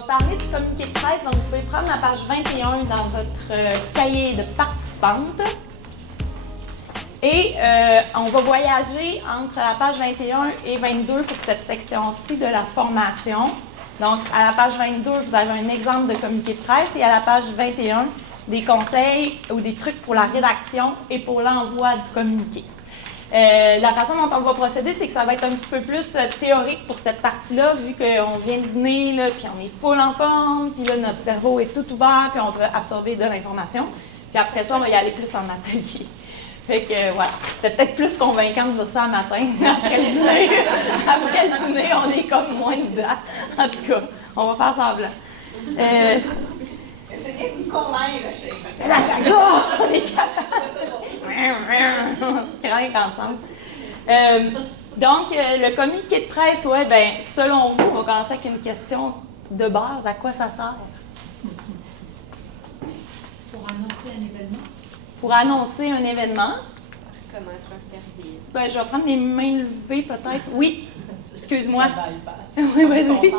va parler du communiqué de presse. Donc, vous pouvez prendre la page 21 dans votre cahier de participante. Et on va voyager entre la page 21 et 22 pour cette section-ci de la formation. Donc, à la page 22, vous avez un exemple de communiqué de presse et à la page 21, des conseils ou des trucs pour la rédaction et pour l'envoi du communiqué. La façon dont on va procéder, c'est que ça va être un petit peu plus théorique pour cette partie-là, vu qu'on vient de dîner, là, puis on est full en forme, puis là, notre cerveau est tout ouvert, puis on va absorber de l'information. Puis après ça, on va y aller plus en atelier. Fait que, voilà, c'était peut-être plus convaincant de dire ça le matin. Après le dîner, on est comme moins dedans. En tout cas, on va faire semblant. C'est bien, c'est une convainc, là, chez on est capable. On se craint ensemble. Donc, le communiqué de presse, ouais, ben, selon vous, on va commencer avec une question de base. À quoi ça sert? Pour annoncer un événement. Pour annoncer un événement. Comment être un service. Ben, je vais prendre les mains levées, peut-être. Oui, excuse-moi. Oui, vas-y.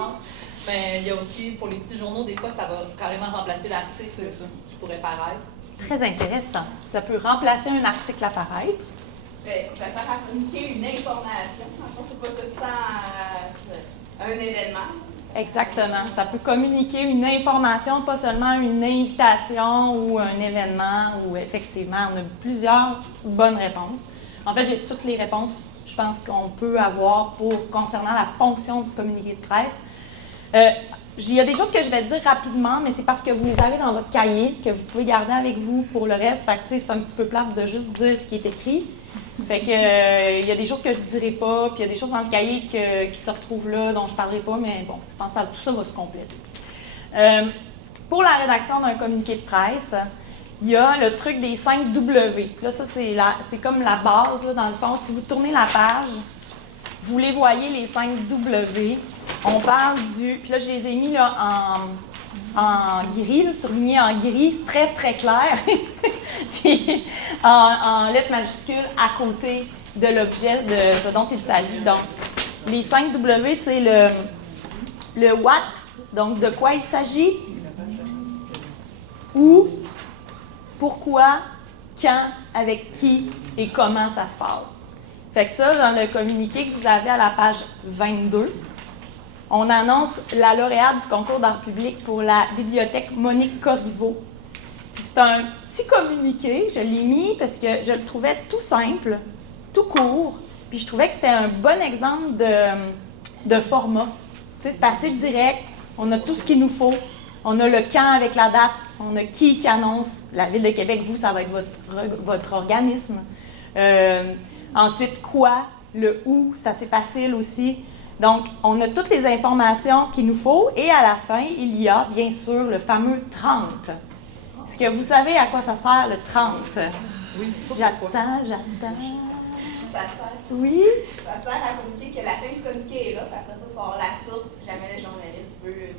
Mais il y a aussi, pour les petits journaux, des fois, ça va carrément remplacer l'article qui pourrait paraître. Très intéressant. Ça peut remplacer un article à paraître. Ça sert à communiquer une information. En fait, c'est pas tout le temps un événement. Exactement. Ça peut communiquer une information, pas seulement une invitation ou un événement, où effectivement, on a plusieurs bonnes réponses. En fait, j'ai toutes les réponses, je pense, qu'on peut avoir concernant la fonction du communiqué de presse. Il y a des choses que je vais dire rapidement, mais c'est parce que vous les avez dans votre cahier, que vous pouvez garder avec vous pour le reste. Fait que, c'est un petit peu plate de juste dire ce qui est écrit. Fait que, il y a des choses que je ne dirai pas, puis il y a des choses dans le cahier qui se retrouvent là, dont je ne parlerai pas, mais bon, je pense que tout ça va se compléter. Pour la rédaction d'un communiqué de presse, il y a le truc des 5 W. Là, ça, c'est comme la base, là, dans le fond. Si vous tournez la page, vous les voyez, les 5 W. On parle du... Puis là, je les ai mis là, en gris, là, surlignés en gris. C'est très, très clair. Puis en lettres majuscules à côté de l'objet de ce dont il s'agit. Donc, les 5 W, c'est le what, donc de quoi il s'agit, où, pourquoi, quand, avec qui et comment ça se passe. Fait que ça, dans le communiqué que vous avez à la page 22, on annonce la lauréate du concours d'art public pour la bibliothèque Monique Corriveau. Puis c'est un petit communiqué, je l'ai mis parce que je le trouvais tout simple, tout court, puis je trouvais que c'était un bon exemple de format. Tu sais, c'est assez direct, on a tout ce qu'il nous faut, on a le quand avec la date, on a qui annonce, la Ville de Québec, vous, ça va être votre organisme. Ensuite, quoi, le où, c'est assez facile aussi. Donc, on a toutes les informations qu'il nous faut et à la fin, il y a bien sûr le fameux 30. Est-ce que vous savez à quoi ça sert le 30? Oui. J'attends. Ça sert. Oui? Ça sert à communiquer que la fin du communiqué est là, puis après ça, ça va avoir la source si jamais le journaliste veut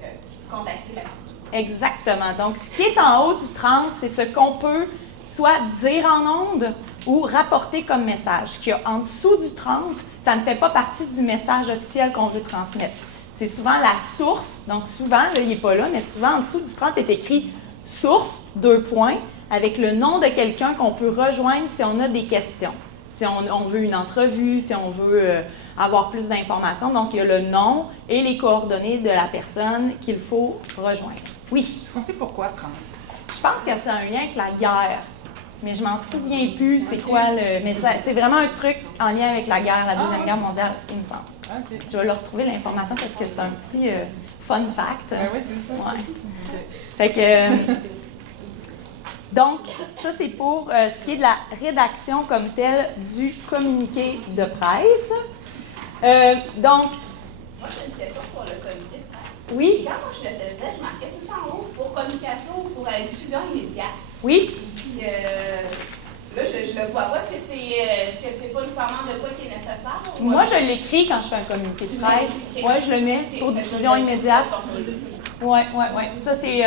contacter la personne. Exactement. Donc, ce qui est en haut du 30, c'est ce qu'on peut soit dire en ondes ou rapporter comme message. Ce qu'il y a en dessous du 30, ça ne fait pas partie du message officiel qu'on veut transmettre. C'est souvent la source. Donc, souvent, là, il n'est pas là, mais souvent, en dessous du 30 est écrit « source », 2 points, avec le nom de quelqu'un qu'on peut rejoindre si on a des questions. Si on veut une entrevue, si on veut avoir plus d'informations. Donc, il y a le nom et les coordonnées de la personne qu'il faut rejoindre. Oui? Est-ce qu'on sait pourquoi 30? Je pense que c'est un lien avec la guerre, mais je m'en souviens plus c'est quoi le message. C'est vraiment un truc en lien avec la guerre, la Deuxième Guerre mondiale, il me semble. OK. Je vais leur retrouver l'information parce que c'est un petit fun fact. Oui, c'est ça. Ouais. Fait que... donc, ça, c'est pour ce qui est de la rédaction comme telle du communiqué de presse. Donc... Moi, j'ai une question pour le communiqué de presse. Oui? Quand moi, je le faisais, je marquais tout en haut pour communication ou pour diffusion immédiate. Oui? Puis là, je le vois pas. Est-ce que c'est pas nécessairement de quoi qui est nécessaire? Ou Moi, je l'écris quand je fais un communiqué de presse. Ok. Oui, je le mets pour diffusion immédiate. Oui. Ça, c'est...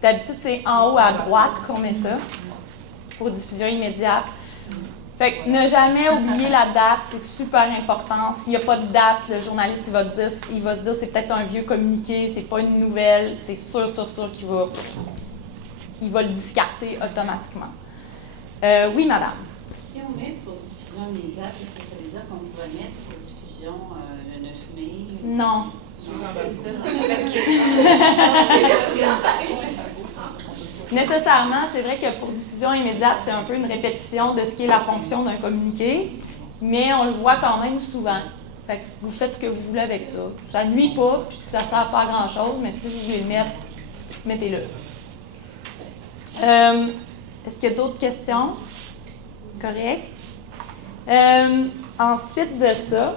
d'habitude, c'est en haut à droite qu'on met ça, pour diffusion immédiate. Fait que ne jamais oublier la date, c'est super important. S'il n'y a pas de date, le journaliste il va se dire c'est peut-être un vieux communiqué, c'est pas une nouvelle, c'est sûr qu'il va le discarter automatiquement. Oui, madame. Si on met pour diffusion immédiate, est-ce que ça veut dire qu'on pourrait mettre pour diffusion le 9 mai? Non. Nécessairement, c'est vrai que pour diffusion immédiate, c'est un peu une répétition de ce qui est la fonction d'un communiqué, mais on le voit quand même souvent. Fait que vous faites ce que vous voulez avec ça. Ça ne nuit pas, puis ça ne sert pas à grand-chose, mais si vous voulez le mettre, mettez-le. Est-ce qu'il y a d'autres questions? Correct. Ensuite de ça,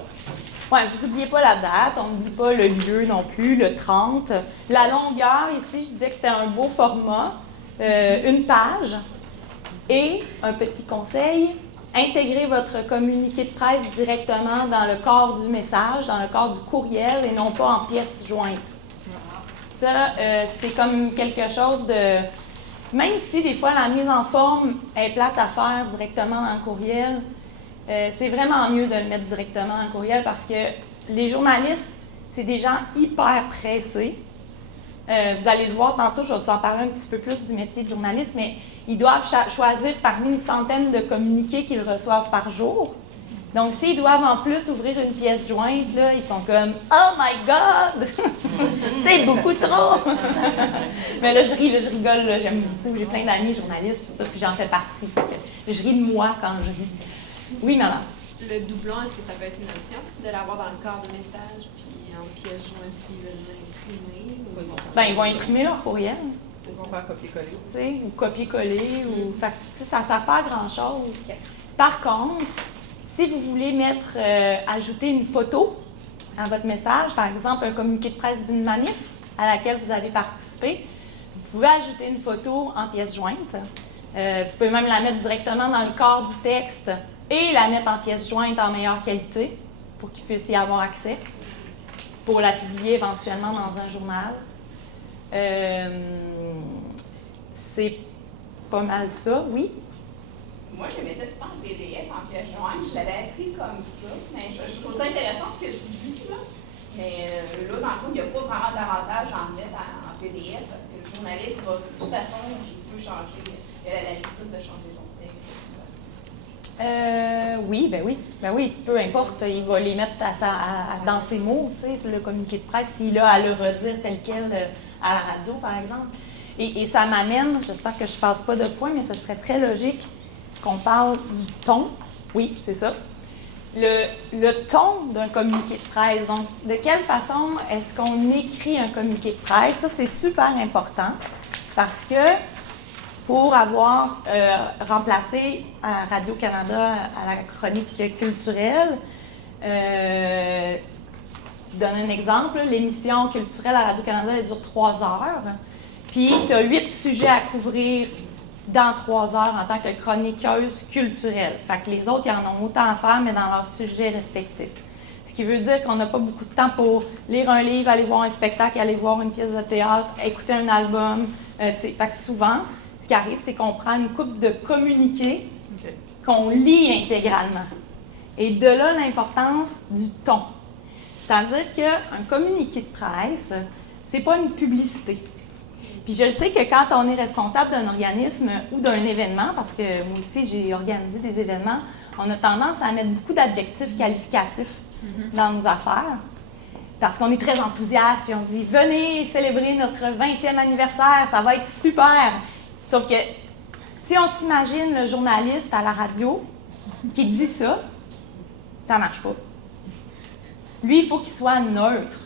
vous n'oubliez pas la date, on n'oublie pas le lieu non plus, le 30. La longueur, ici, je disais que c'était un beau format, une page. Et un petit conseil, intégrez votre communiqué de presse directement dans le corps du message, dans le corps du courriel et non pas en pièces jointes. Ça, c'est comme quelque chose de... Même si des fois la mise en forme est plate à faire directement dans le courriel, c'est vraiment mieux de le mettre directement dans le courriel parce que les journalistes, c'est des gens hyper pressés. Vous allez le voir tantôt, je vais vous en parler un petit peu plus du métier de journaliste, mais ils doivent choisir parmi une centaine de communiqués qu'ils reçoivent par jour. Donc, s'ils doivent en plus ouvrir une pièce jointe, là, ils sont comme « Oh my God! C'est beaucoup trop! » Mais là, je ris, là, je rigole, là, j'aime beaucoup. J'ai plein d'amis journalistes, tout ça, puis j'en fais partie. Fait que je ris de moi quand je ris. Oui, madame? Le doublon, est-ce que ça peut être une option de l'avoir dans le corps de message, puis en pièce jointe s'ils veulent l'imprimer? Ou... Ils vont imprimer leur courriel. Ils vont faire copier-coller. Ou copier-coller, ou... Fait que, ça ne sert pas à grand-chose. Par contre, si vous voulez ajouter une photo à votre message, par exemple un communiqué de presse d'une manif à laquelle vous avez participé, vous pouvez ajouter une photo en pièce jointe. Vous pouvez même la mettre directement dans le corps du texte et la mettre en pièce jointe en meilleure qualité pour qu'ils puissent y avoir accès, pour la publier éventuellement dans un journal. C'est pas mal ça, oui? Moi, je mettais tout le temps en PDF, en pièce jointe. Je l'avais écrit comme ça. Mais je trouve ça intéressant ce que tu dis, là. Mais là, dans le fond, il n'y a pas vraiment d'avantage à en mettre en PDF parce que le journaliste va, de toute façon, il peut changer. Il a la latitude de changer son texte. Oui, peu importe. Il va les mettre dans ses mots, tu sais, le communiqué de presse, s'il a à le redire tel quel à la radio, par exemple. Et ça m'amène, j'espère que je ne passe pas de point, mais ce serait très logique qu'on parle du ton. Oui, c'est ça. Le ton d'un communiqué de presse. Donc, de quelle façon est-ce qu'on écrit un communiqué de presse? Ça, c'est super important parce que pour avoir remplacé à Radio-Canada à la chronique culturelle, je donne un exemple, l'émission culturelle à Radio-Canada, elle dure 3 heures, puis tu as 8 sujets à couvrir dans 3 heures en tant que chroniqueuse culturelle. Fait que les autres, ils en ont autant à faire, mais dans leurs sujets respectifs. Ce qui veut dire qu'on n'a pas beaucoup de temps pour lire un livre, aller voir un spectacle, aller voir une pièce de théâtre, écouter un album. Fait que souvent, ce qui arrive, c'est qu'on prend une couple de communiqués qu'on lit intégralement. Et de là, l'importance du ton. C'est-à-dire qu'un communiqué de presse, c'est pas une publicité. Puis je le sais que quand on est responsable d'un organisme ou d'un événement, parce que moi aussi j'ai organisé des événements, on a tendance à mettre beaucoup d'adjectifs qualificatifs dans nos affaires. Parce qu'on est très enthousiaste, puis on dit « Venez célébrer notre 20e anniversaire, ça va être super! » Sauf que si on s'imagine le journaliste à la radio qui dit ça, ça ne marche pas. Lui, il faut qu'il soit neutre.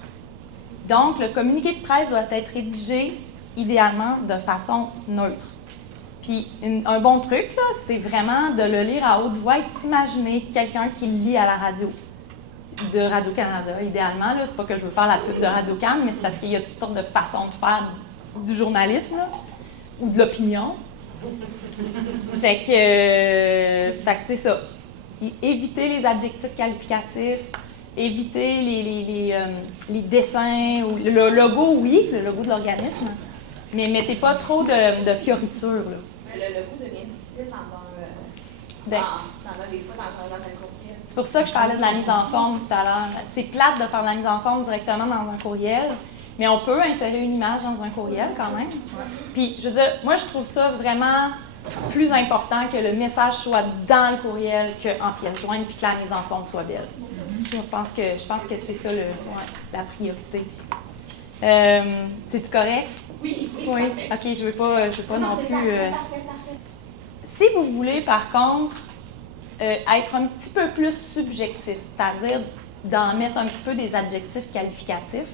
Donc, le communiqué de presse doit être rédigé idéalement de façon neutre. Puis, un bon truc, là, c'est vraiment de le lire à haute voix et de s'imaginer quelqu'un qui le lit à la radio, de Radio-Canada, idéalement. C'est pas que je veux faire la pub de Radio-Can, mais c'est parce qu'il y a toutes sortes de façons de faire du journalisme, là, ou de l'opinion. Fait que c'est ça. Évitez les adjectifs qualificatifs, évitez les dessins, ou le logo, oui, le logo de l'organisme, mais mettez pas trop de fioritures. Là. Le logo devient difficile dans Ben, des fois, dans un courriel. c'est pour ça que je parlais de la mise en forme tout à l'heure. C'est plate de faire la mise en forme directement dans un courriel, mais on peut insérer une image dans un courriel quand même. Puis, je veux dire, moi, je trouve ça vraiment plus important que le message soit dans le courriel qu'en pièce jointe puis que la mise en forme soit belle. Je pense que c'est ça la priorité. C'est-tu correct? Oui, Oui. parfait. OK, je veux pas non plus... Parfait. Si vous voulez, par contre, être un petit peu plus subjectif, c'est-à-dire d'en mettre un petit peu des adjectifs qualificatifs,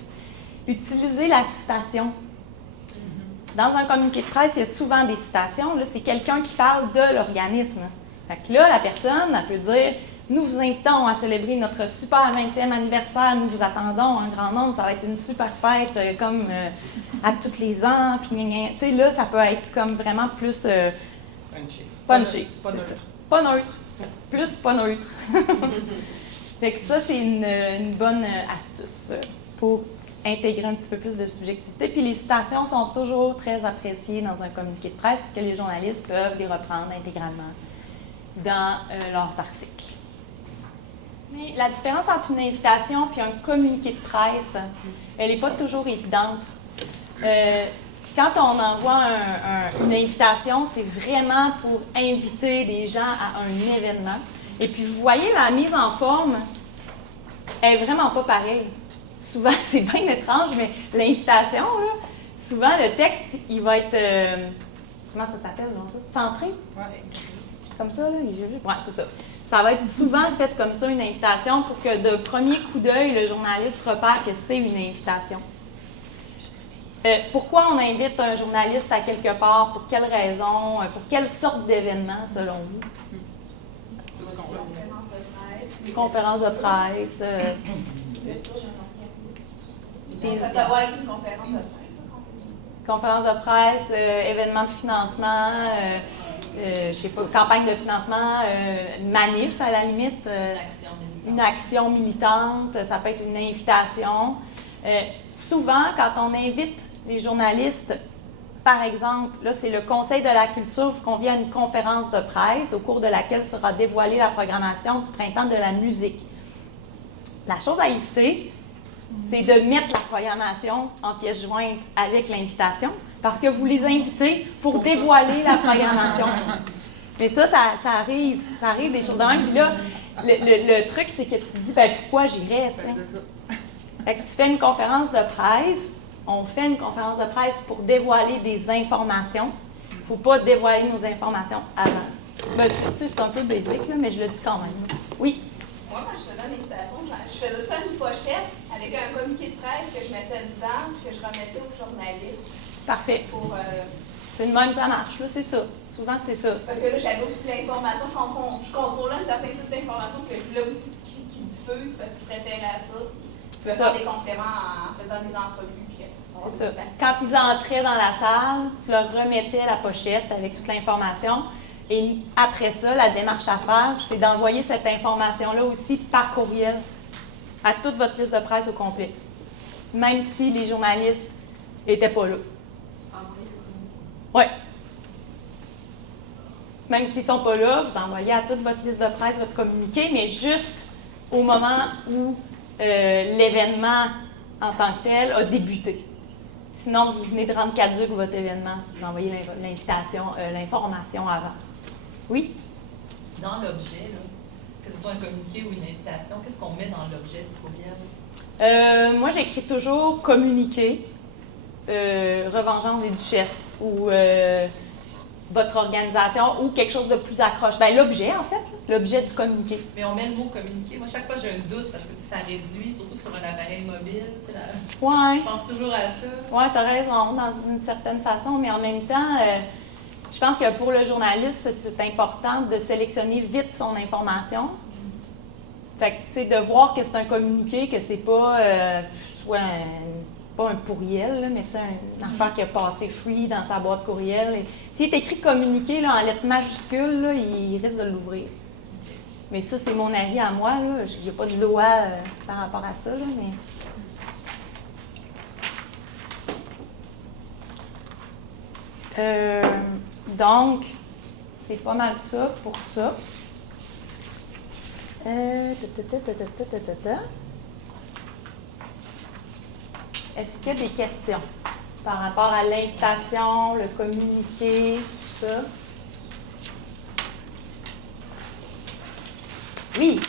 utilisez la citation. Dans un communiqué de presse, il y a souvent des citations. Là, c'est quelqu'un qui parle de l'organisme. Fait que là, la personne, elle peut dire « Nous vous invitons à célébrer notre super 20e anniversaire. Nous vous attendons en grand nombre. Ça va être une super fête comme à tous les ans. » Puis, tu sais, là, ça peut être comme vraiment plus punchy. Pas neutre. C'est ça. Pas neutre. Plus pas neutre. Fait que ça, c'est une bonne astuce pour intégrer un petit peu plus de subjectivité. Puis les citations sont toujours très appréciées dans un communiqué de presse puisque les journalistes peuvent les reprendre intégralement dans leurs articles. Mais la différence entre une invitation et un communiqué de presse, elle n'est pas toujours évidente. Quand on envoie une invitation, c'est vraiment pour inviter des gens à un événement. Et puis, vous voyez, la mise en forme n'est vraiment pas pareille. Souvent, c'est bien étrange, mais l'invitation, là, souvent, le texte, il va être, comment ça s'appelle, ça? Centré? Ouais. Comme ça, là, ouais, c'est ça. Ça va être souvent fait comme ça, une invitation, pour que de premier coup d'œil, le journaliste repère que c'est une invitation. Pourquoi on invite un journaliste à quelque part? Pour quelle raison? Pour quelle sorte d'événement, selon vous? Conférence de presse. Ça va être une conférence de presse. Conférence de presse, événement de financement, je sais pas, campagne de financement, manif à la limite, une action militante, ça peut être une invitation. Souvent, quand on invite les journalistes, par exemple, là, c'est le Conseil de la culture vous convie à une conférence de presse au cours de laquelle sera dévoilée la programmation du Printemps de la musique. La chose à éviter, c'est de mettre la programmation en pièce jointe avec l'invitation, parce que vous les invitez pour dévoiler la programmation. Mais ça arrive des choses de même. Puis là, le truc, c'est que tu te dis, ben pourquoi j'irais, tu sais? Fait que tu fais une conférence de presse, on fait une conférence de presse pour dévoiler des informations. Il ne faut pas dévoiler nos informations avant. Ben, tu sais, c'est un peu basique, là, mais je le dis quand même. Oui? Moi, quand je faisais une invitation, je faisais tout le temps une pochette avec un communiqué de presse que je mettais dedans et que je remettais aux journalistes. Parfait. C'est une bonne, ça marche, là, c'est ça. Souvent, c'est ça. Parce que là, j'avais aussi l'information, je contrôlais un certain type d'information que je voulais aussi qui diffuse parce qu'ils s'intéressaient à ça. Je faisais des compléments en faisant des entrevues. C'est ça. Quand ils entraient dans la salle, tu leur remettais la pochette avec toute l'information. Et après ça, la démarche à faire, c'est d'envoyer cette information-là aussi par courriel à toute votre liste de presse au complet. Même si les journalistes n'étaient pas là. Oui. Même s'ils ne sont pas là, vous envoyez à toute votre liste de presse votre communiqué, mais juste au moment où l'événement en tant que tel a débuté. Sinon, vous venez de rendre caduque votre événement si vous envoyez l'information avant. Oui? Dans l'objet, que ce soit un communiqué ou une invitation, qu'est-ce qu'on met dans l'objet du courriel? Moi, j'écris toujours communiqué, revengeance des duchesses ou votre organisation ou quelque chose de plus accroche. Bien, l'objet, en fait, l'objet du communiqué. Mais on met le mot communiqué. Moi, chaque fois, j'ai un doute parce que ça réduit, surtout sur un appareil mobile. Ouais. Je pense toujours à ça. Oui, tu as raison, dans une certaine façon, mais en même temps, je pense que pour le journaliste, c'est important de sélectionner vite son information. Fait que, tu sais, de voir que c'est un communiqué, que c'est pas pas un pourriel, là, mais tu sais, une affaire qui a passé free dans sa boîte courriel. S'il est écrit communiqué là, en lettres majuscules, là, il risque de l'ouvrir. Mais ça, c'est mon avis à moi. Il n'y a pas de loi par rapport à ça, là, mais... Donc, c'est pas mal ça pour ça. Est-ce qu'il y a des questions par rapport à l'invitation, le communiqué, tout ça? Oui.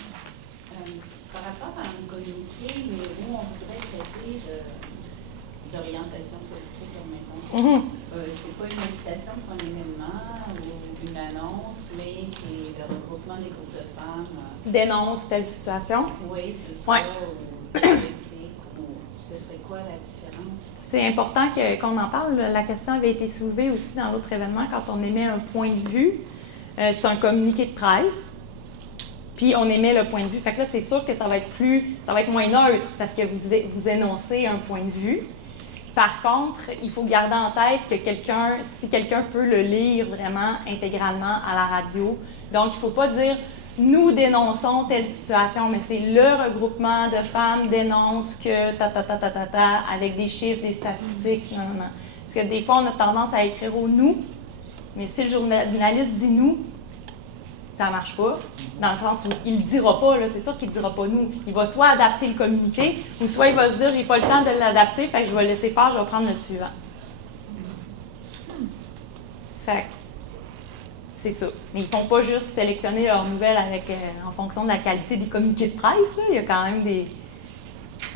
Par rapport à un communiqué, mais où on voudrait traiter d'orientation politique en même temps. C'est pas une invitation pour un événement ou une annonce, mais c'est le regroupement des groupes de femmes. Dénonce telle situation. Oui, c'est ça. Ouais. Ou politique, ou ce serait quoi la différence? C'est important qu'on en parle. La question avait été soulevée aussi dans l'autre événement quand on émet un point de vue. C'est un communiqué de presse. Puis on émet le point de vue. Fait que là, c'est sûr que ça va être moins neutre parce que vous énoncez un point de vue. Par contre, il faut garder en tête que si quelqu'un peut le lire vraiment intégralement à la radio, donc il ne faut pas dire « nous dénonçons telle situation », mais c'est le regroupement de femmes dénonce que avec des chiffres, des statistiques, non. Parce que des fois, on a tendance à écrire au « nous », mais si le journaliste dit « nous », ça ne marche pas, dans le sens où il ne le dira pas, là, c'est sûr qu'il ne dira pas nous. Il va soit adapter le communiqué, ou soit il va se dire « j'ai pas le temps de l'adapter, fait que je vais laisser faire, je vais prendre le suivant ». Fait que c'est ça. Mais ils ne font pas juste sélectionner leurs nouvelles en fonction de la qualité des communiqués de presse. Là. Il y a quand même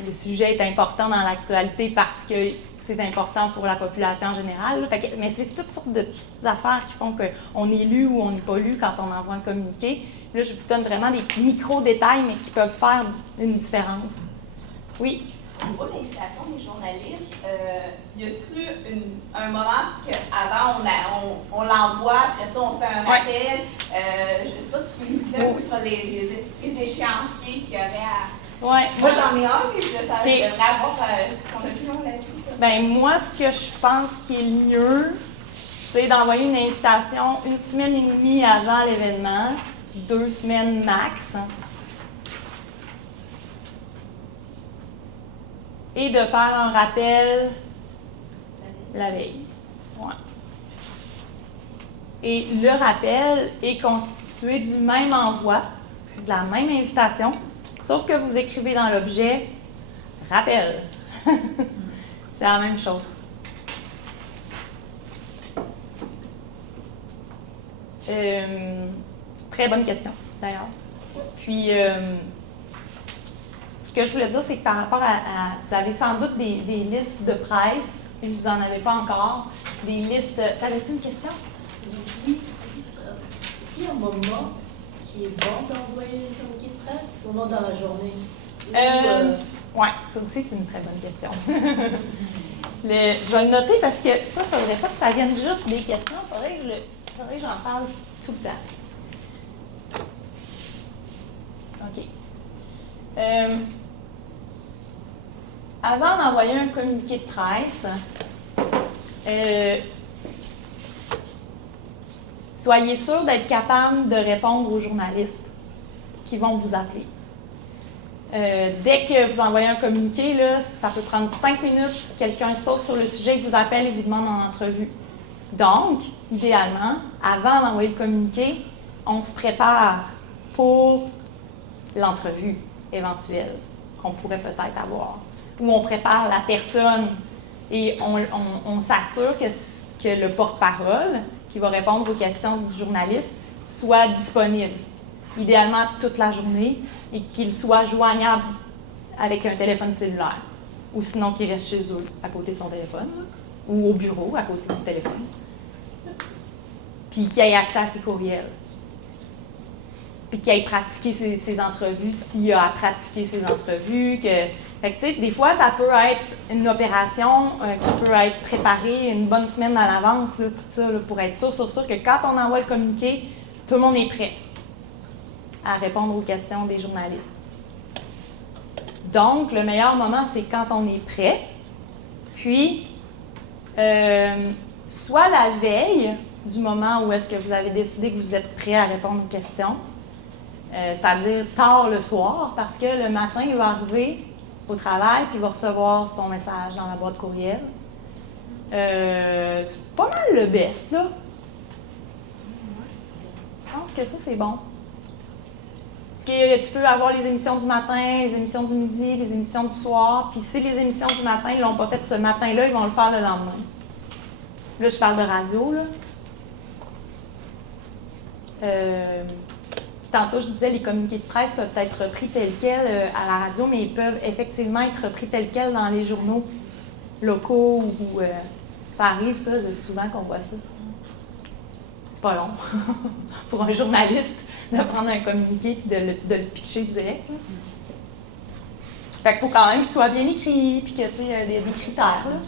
le sujet est important dans l'actualité parce que c'est important pour la population en général. Mais c'est toutes sortes de petites affaires qui font qu'on est lu ou on n'est pas lu quand on envoie un communiqué. Là, je vous donne vraiment des micro-détails, mais qui peuvent faire une différence. Oui? Au niveau de l'invitation des journalistes, y a-t-il un moment qu'avant on l'envoie, après ça on fait un rappel? Je ne sais pas si vous pouvez nous dire sur les échéanciers qu'il y aurait à... Ouais. Moi, j'en ai un, mais ça devrait avoir ton opinion là-dessus. Bien, moi, ce que je pense qui est mieux, c'est d'envoyer une invitation 1 semaine et demie avant l'événement, 2 semaines max, et de faire un rappel la veille. Ouais. Et le rappel est constitué du même envoi, de la même invitation, sauf que vous écrivez dans l'objet « rappel ». C'est la même chose. Très bonne question, d'ailleurs. Puis, ce que je voulais dire, c'est que par rapport vous avez sans doute des listes de presse, et vous n'en avez pas encore, des listes... T'avais-tu une question? Oui, est-ce qu'il y a un moment qui est bon d'envoyer le communiqué de presse, au moment dans la journée? Oui, ça aussi, c'est une très bonne question. Je vais le noter parce que ça, il ne faudrait pas que ça vienne juste des questions. Il faudrait que j'en parle tout le temps. OK. Avant d'envoyer un communiqué de presse, soyez sûr d'être capable de répondre aux journalistes qui vont vous appeler. Dès que vous envoyez un communiqué, là, ça peut prendre 5 minutes, quelqu'un saute sur le sujet, vous appelle et vous demande en entrevue. Donc, idéalement, avant d'envoyer le communiqué, on se prépare pour l'entrevue éventuelle qu'on pourrait peut-être avoir. Où on prépare la personne et on s'assure que le porte-parole qui va répondre aux questions du journaliste soit disponible. Idéalement toute la journée, et qu'il soit joignable avec un téléphone cellulaire. Ou sinon qu'il reste chez eux, à côté de son téléphone, là, ou au bureau, à côté du téléphone. Puis qu'il ait accès à ses courriels. Puis qu'il ait pratiqué ses entrevues, s'il a à pratiquer ses entrevues. Fait que, tu sais, des fois, ça peut être une opération qui peut être préparée une bonne semaine à l'avance, là, tout ça, là, pour être sûr que quand on envoie le communiqué, tout le monde est prêt à répondre aux questions des journalistes. Donc, le meilleur moment, c'est quand on est prêt. Puis, soit la veille du moment où est-ce que vous avez décidé que vous êtes prêt à répondre aux questions, c'est-à-dire tard le soir, parce que le matin, il va arriver au travail, puis il va recevoir son message dans la boîte courriel. C'est pas mal le best, là. Je pense que ça, c'est bon. tu peux avoir les émissions du matin, les émissions du midi, les émissions du soir. Puis si les émissions du matin, ils ne l'ont pas fait ce matin-là, ils vont le faire le lendemain. Là, je parle de radio, là. Tantôt, je disais, les communiqués de presse peuvent être repris tels quels à la radio, mais ils peuvent effectivement être repris tels quels dans les journaux locaux ou ça arrive, ça, souvent qu'on voit ça. C'est pas long pour un journaliste de prendre un communiqué et de le pitcher direct. Fait qu'il faut quand même qu'il soit bien écrit, puis que, tu sais, il y a des critères, là.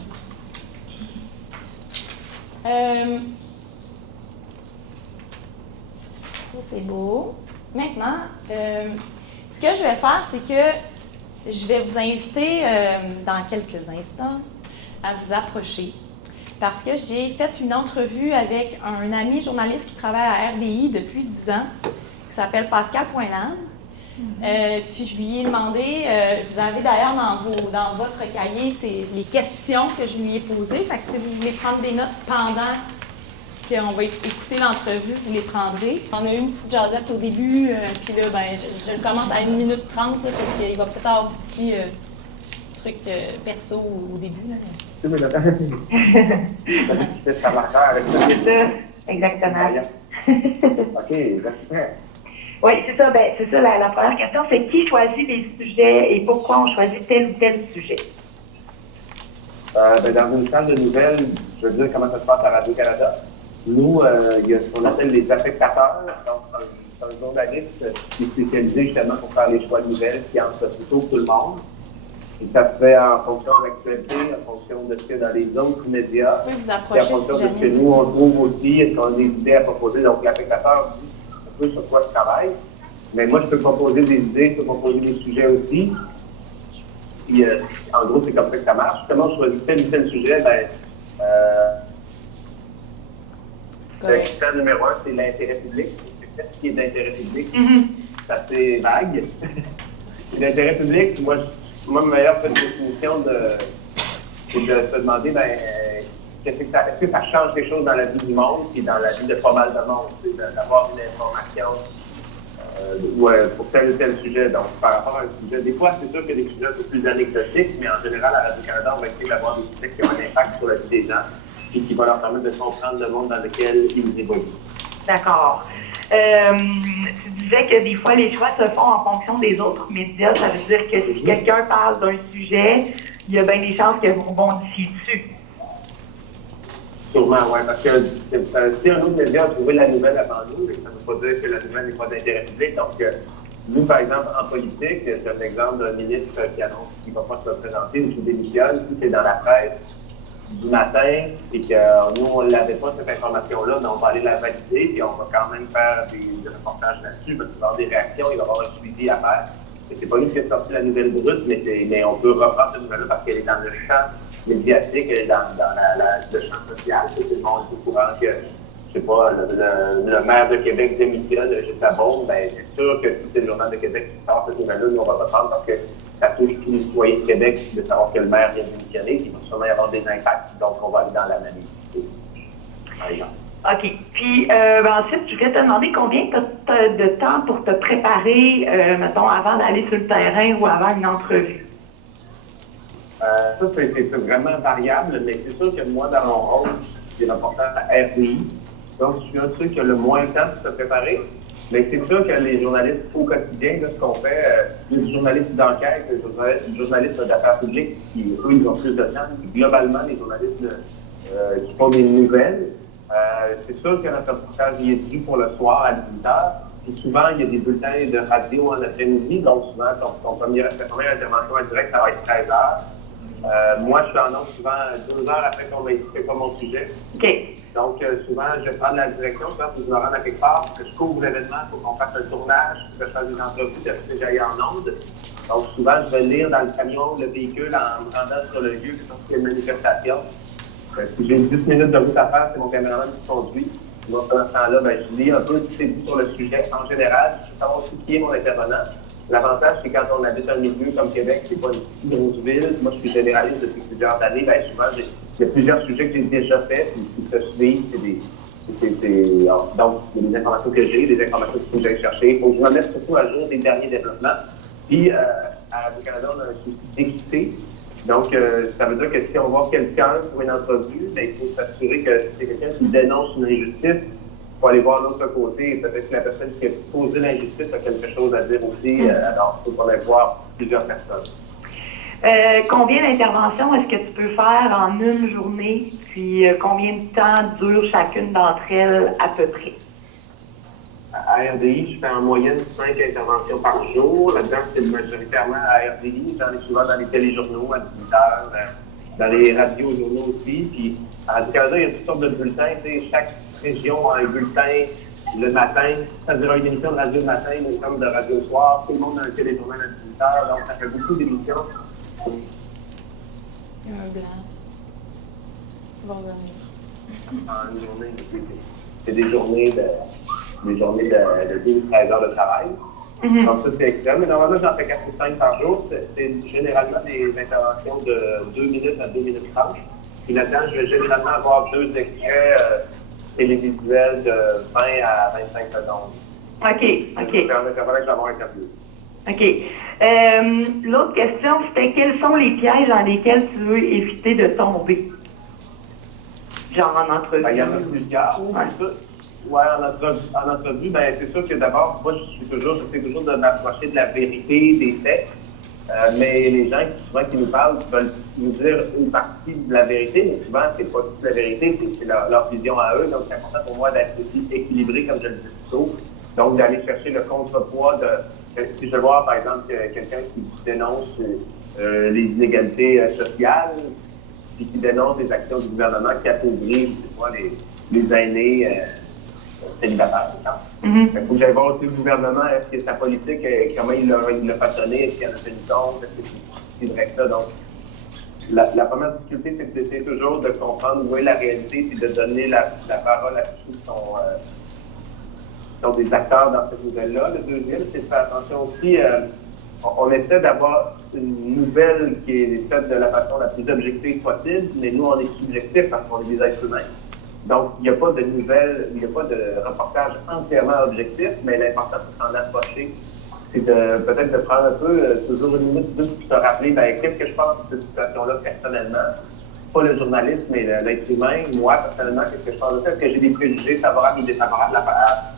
Ça, c'est beau. Maintenant, ce que je vais faire, c'est que je vais vous inviter dans quelques instants à vous approcher. Parce que j'ai fait une entrevue avec un ami journaliste qui travaille à RDI depuis 10 ans, qui s'appelle Pascal Poinlane. Puis je lui ai demandé, vous avez d'ailleurs dans votre cahier, c'est les questions que je lui ai posées. Fait que si vous voulez prendre des notes pendant qu'on va écouter l'entrevue, vous les prendrez. On a eu une petite jasette au début, puis là, ben, je commence à 1 minute 30, là, parce qu'il va peut-être avoir des petits trucs perso au début. Là. C'est ça, exactement. OK, c'est oui, c'est ça. Ben, c'est ça, la première question, c'est qui choisit les sujets et pourquoi on choisit tel ou tel sujet? Ben, dans une salle de nouvelles, je veux dire comment ça se passe à Radio-Canada. Nous, il y a ce qu'on appelle les affectateurs. Donc, c'est un journaliste qui est spécialisé justement pour faire les choix de nouvelles, qui en fait plutôt tout le monde. Et ça se fait en fonction de l'actualité, en fonction de ce qu'il y a dans les autres médias. Oui, vous approchez, et en fonction de ce que nous, on trouve aussi, est-ce qu'on a des idées à proposer. Donc, l'affectateur dit un peu sur quoi je travaille. Mais moi, je peux proposer des idées, je peux proposer des sujets aussi. Puis, en gros, c'est comme ça que ça marche. Comment je choisis tel ou tel sujet? Le critère numéro 1, c'est l'intérêt public. C'est ce qui est d'intérêt public. C'est assez vague. L'intérêt public, moi, ma meilleure définition c'est de se demander, est-ce que ça change quelque chose dans la vie du monde et dans la vie de pas mal de monde? C'est d'avoir une information pour tel ou tel sujet. Donc, par rapport à un sujet, des fois, c'est sûr que des sujets un peu plus anecdotiques, mais en général, à Radio-Canada, on va essayer d'avoir des sujets qui ont un impact sur la vie des gens et qui vont leur permettre de comprendre le monde dans lequel ils évoluent. D'accord. Tu disais que des fois, les choix se font en fonction des autres médias. Ça veut dire que si quelqu'un parle d'un sujet, il y a bien des chances que vous rebondissiez dessus. Sûrement, oui, parce que si un autre média a trouvé la nouvelle avant nous, ça ne veut pas dire que la nouvelle n'est pas d'intérêt public. Donc, nous, par exemple, en politique, c'est un exemple d'un ministre qui annonce qu'il ne va pas se représenter ou qui démissionne, si c'est dans la presse du matin et que nous, on ne l'avait pas, cette information-là, mais on va aller la valider et on va quand même faire des reportages là-dessus parce qu'il va y avoir des réactions, il va y avoir un suivi à faire. Et c'est pas nous qui a sorti la nouvelle brute, mais on peut reprendre cette nouvelle-là parce qu'elle est dans le champ médiatique, elle est dans le champ social. C'est le monde au courant que, je sais pas, le maire de Québec démissionne juste à Beaune, ben c'est sûr que si c'est le Journal de Québec qui sort cette nouvelle-là, nous, on va reprendre parce que ça touche tous les citoyens de Québec de savoir que le maire vient de démissionner, il va sûrement y avoir des impacts. Donc, on va aller dans l'analyse. Par exemple. OK. Puis, ensuite, je voulais te demander combien tu as de temps pour te préparer, mettons, avant d'aller sur le terrain ou avant une entrevue? Ça, c'est vraiment variable, mais c'est sûr que moi, dans mon rôle, c'est reporter à RDI. Donc, je suis un truc qui a le moins de temps pour se préparer. Mais c'est sûr que les journalistes au quotidien, là, ce qu'on fait, les journalistes d'enquête, les journalistes d'affaires publiques, qui, eux, ils ont plus de temps. Globalement, les journalistes qui font des nouvelles, c'est sûr que notre reportage il est dû pour le soir à 18h. Puis souvent, il y a des bulletins de radio en après-midi. Donc, souvent, ta première intervention en direct, ça va être 13h. Moi, je suis en ondes souvent 2 heures après qu'on m'ait expliqué pas mon sujet. OK. Donc, souvent, je vais prendre la direction, souvent, pour que je me rende à quelque part, que je couvre l'événement, pour qu'on fasse un tournage, que je fasse des entrevues, que j'aille en ondes. Donc, souvent, je vais lire dans le camion, le véhicule, en me rendant sur le lieu, quand il y a une manifestation. Si j'ai 10 minutes de route à faire, c'est mon caméraman qui conduit. Moi, pendant ce temps-là, je lis un peu ce qui est dit sur le sujet. En général, je veux savoir aussi qui est mon intervenant. L'avantage, c'est quand on habite un milieu comme Québec, c'est pas une si grosse ville. Moi, je suis généraliste depuis plusieurs années. Souvent, il y a plusieurs sujets que j'ai déjà faits, puis qui se suivent. Donc, les informations que j'ai, les informations qu'il faut que j'aille chercher. Il faut que je me mette surtout à jour des derniers développements. Puis, à Radio-Canada, on a un souci d'équité. Donc, ça veut dire que si on voit quelqu'un pour une entrevue, ben, il faut s'assurer que si c'est quelqu'un qui dénonce une injustice, il faut aller voir l'autre côté. Peut-être que la personne qui a posé l'injustice a quelque chose à dire aussi. Alors, il faut qu'on aille voir plusieurs personnes. Combien d'interventions est-ce que tu peux faire en une journée? Puis combien de temps dure chacune d'entre elles à peu près? À RDI, je fais en moyenne 5 interventions par jour. Là-dedans, c'est majoritairement à RDI. J'en ai souvent dans les téléjournaux à 18h, dans les radios journaux aussi. Puis à Radio-Canada, il y a toutes sortes de bulletins. Chaque région a un bulletin le matin. Ça veut dire une émission de radio le matin, une émission de radio le soir. Tout le monde a un téléjournal à 18h. Donc, ça fait beaucoup d'émissions. Il y a un blanc. Il va revenir. En une journée, c'est des journées de 12-13 heures de travail. Donc ça, c'est extrême. Mais normalement, j'en fais 4 ou 5 par jour. C'est généralement des interventions de 2 minutes à 2 minutes 30. Puis là-dedans, je vais généralement avoir 2 extraits télévisuels de 20 à 25 secondes. OK. Ça permet que je vais avoir interviewé. OK. L'autre question, c'était quels sont les pièges dans lesquels tu veux éviter de tomber? Genre en entrevue. Il y en a plusieurs. Ouais, en entrevue, ben, c'est sûr que d'abord, moi, j'essaie toujours de m'approcher de la vérité des faits. Mais les gens qui nous parlent veulent nous dire une partie de la vérité, mais souvent, c'est pas toute la vérité, c'est leur vision à eux. Donc, c'est important pour moi d'être aussi équilibré, comme je le disais plus tôt. Donc, d'aller chercher le contrepoids de. Si je vois, par exemple, quelqu'un qui dénonce les inégalités sociales, puis qui dénonce les actions du gouvernement qui appauvrissent, les aînés célibataires. Il faut que j'aille voir aussi le gouvernement, est-ce que sa politique, comment il l'a façonné, est-ce qu'il y en a fait une compte, est-ce que c'est vrai que ça. Donc, la première difficulté, c'est d'essayer toujours de comprendre où est la réalité et de donner la parole à ceux qui sont des acteurs dans cette nouvelle-là. Le deuxième, c'est de faire attention aussi, on essaie d'avoir une nouvelle qui est faite de la façon la plus objective possible, mais nous, on est subjectifs parce qu'on est des êtres humains. Donc, il n'y a pas de nouvelles, il n'y a pas de reportage entièrement objectif, mais l'important, c'est de s'en approcher. C'est peut-être de prendre un peu, toujours une minute, deux, pour se rappeler, qu'est-ce que je pense de cette situation-là personnellement? Pas le journaliste, mais l'être humain. Moi, personnellement, qu'est-ce que je pense de ça? Est-ce que j'ai des préjugés favorables ou défavorables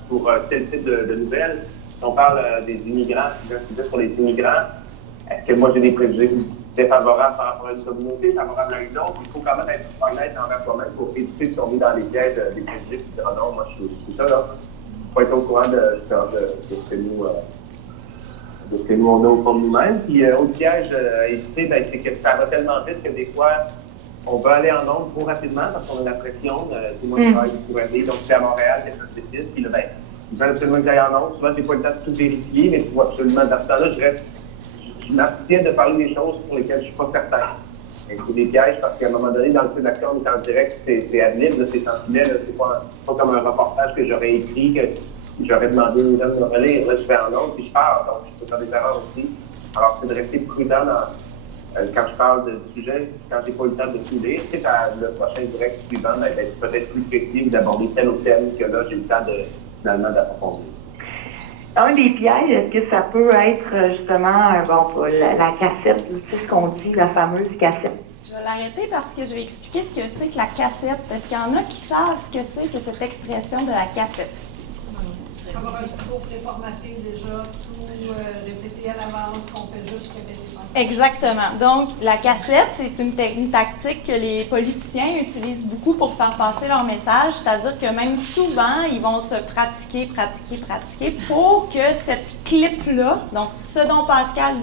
pour tel type de nouvelles? Si on parle des immigrants, sur les immigrants, est-ce que moi j'ai des préjugés défavorables par rapport à une communauté, favorables à une autre? Il faut quand même être honnête envers soi-même pour éviter de tomber dans les pièges des préjugés et dire « non, moi je suis ça, là. » Il faut être au courant de ce que nous on a au fond de nous-mêmes. Puis autre piège à éviter, c'est que ça va tellement vite que des fois, on veut aller en nombre trop rapidement parce qu'on a la pression. C'est moi qui travaille pour aller, donc c'est à Montréal, c'est un décide. Puis là, ils veulent absolument que j'aille en nombre. Souvent, j'ai pas le temps de tout vérifier, mais il faut absolument, dans ce temps-là, je m'abstiens de parler des choses pour lesquelles je suis pas certain. C'est des pièges parce qu'à un moment donné, dans le fait d'action, on est en direct, c'est ad lib, c'est sans filet, c'est pas comme un reportage que j'aurais écrit, que j'aurais demandé aux gens de me relire. Là, je vais en nombre, puis je parle, donc je peux faire des erreurs aussi. Alors, c'est de rester prudent quand je parle du sujet, quand j'ai pas eu le temps de tout lire, c'est le prochain direct suivant d'être peut-être plus précis, d'aborder tel ou tel que là, j'ai le temps finalement d'approfondir. Un des pièges, est-ce que ça peut être justement la cassette, tu sais ce qu'on dit, la fameuse cassette? Je vais l'arrêter parce que je vais expliquer ce que c'est que la cassette. Est-ce qu'il y en a qui savent ce que c'est que cette expression de la cassette? Avoir un discours préformaté déjà, tout répété à l'avance, qu'on fait juste répéter sans. Exactement. Donc, la cassette, c'est une tactique que les politiciens utilisent beaucoup pour faire passer leur message, c'est-à-dire que même souvent, ils vont se pratiquer pour que cette clip-là, donc ce dont Pascal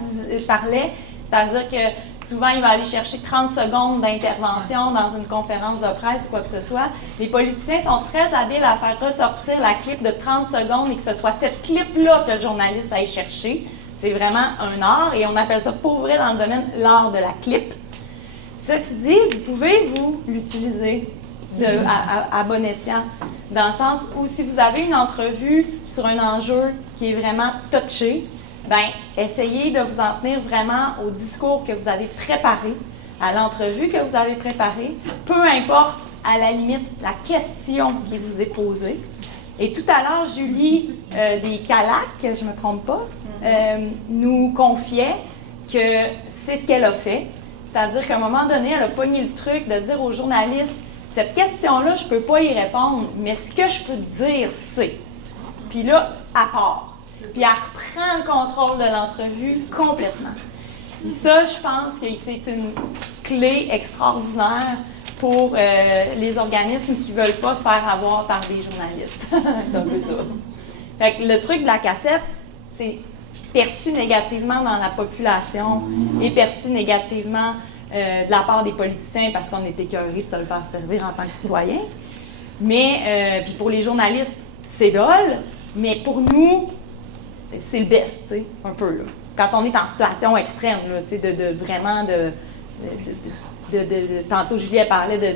parlait, c'est-à-dire que souvent, il va aller chercher 30 secondes d'intervention dans une conférence de presse ou quoi que ce soit. Les politiciens sont très habiles à faire ressortir la clip de 30 secondes et que ce soit cette clip-là que le journaliste aille chercher. C'est vraiment un art et on appelle ça pour vrai dans le domaine l'art de la clip. Ceci dit, vous pouvez l'utiliser à bon escient, dans le sens où si vous avez une entrevue sur un enjeu qui est vraiment touché, essayez de vous en tenir vraiment au discours que vous avez préparé, à l'entrevue que vous avez préparée, peu importe à la limite la question qui vous est posée. Et tout à l'heure, Julie des Calac, je ne me trompe pas, nous confiait que c'est ce qu'elle a fait. C'est-à-dire qu'à un moment donné, elle a pogné le truc de dire aux journalistes, cette question-là, je ne peux pas y répondre, mais ce que je peux te dire, c'est. Puis là, elle part. Puis elle reprend le contrôle de l'entrevue complètement. Puis ça, je pense que c'est une clé extraordinaire pour les organismes qui ne veulent pas se faire avoir par des journalistes. C'est un peu ça. Fait que le truc de la cassette, c'est perçu négativement dans la population et perçu négativement de la part des politiciens parce qu'on est écœurés de se le faire servir en tant que citoyen. Mais, puis pour les journalistes, c'est dole, mais pour nous, c'est le best, tu sais, un peu, là. Quand on est en situation extrême, là, tu sais, vraiment tantôt, Julie parlait de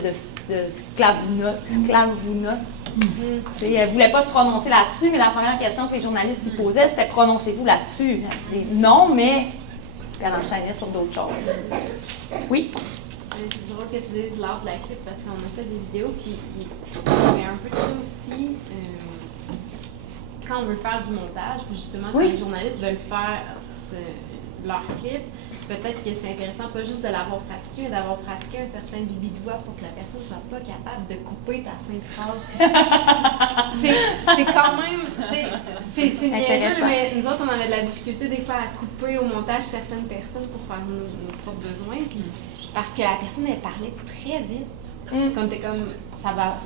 sclavounos. Elle ne voulait pas se prononcer là-dessus, mais la première question que les journalistes y posaient, c'était « prononcez-vous là-dessus ». Non, mais elle enchaînait sur d'autres choses. Oui? C'est drôle que tu dises l'art de la clip parce qu'on a fait des vidéos, puis il y a un peu de ça aussi. Quand on veut faire du montage, puis justement, quand les journalistes veulent faire leur clip, peut-être que c'est intéressant pas juste de l'avoir pratiqué, mais d'avoir pratiqué un certain débit de voix pour que la personne ne soit pas capable de couper ta fin de phrase. C'est quand même, c'est niaiseux, mais nous autres, on avait de la difficulté des fois à couper au montage certaines personnes pour faire nos propres besoins, puis parce que la personne, elle parlait très vite. Comme t'es comme, ça va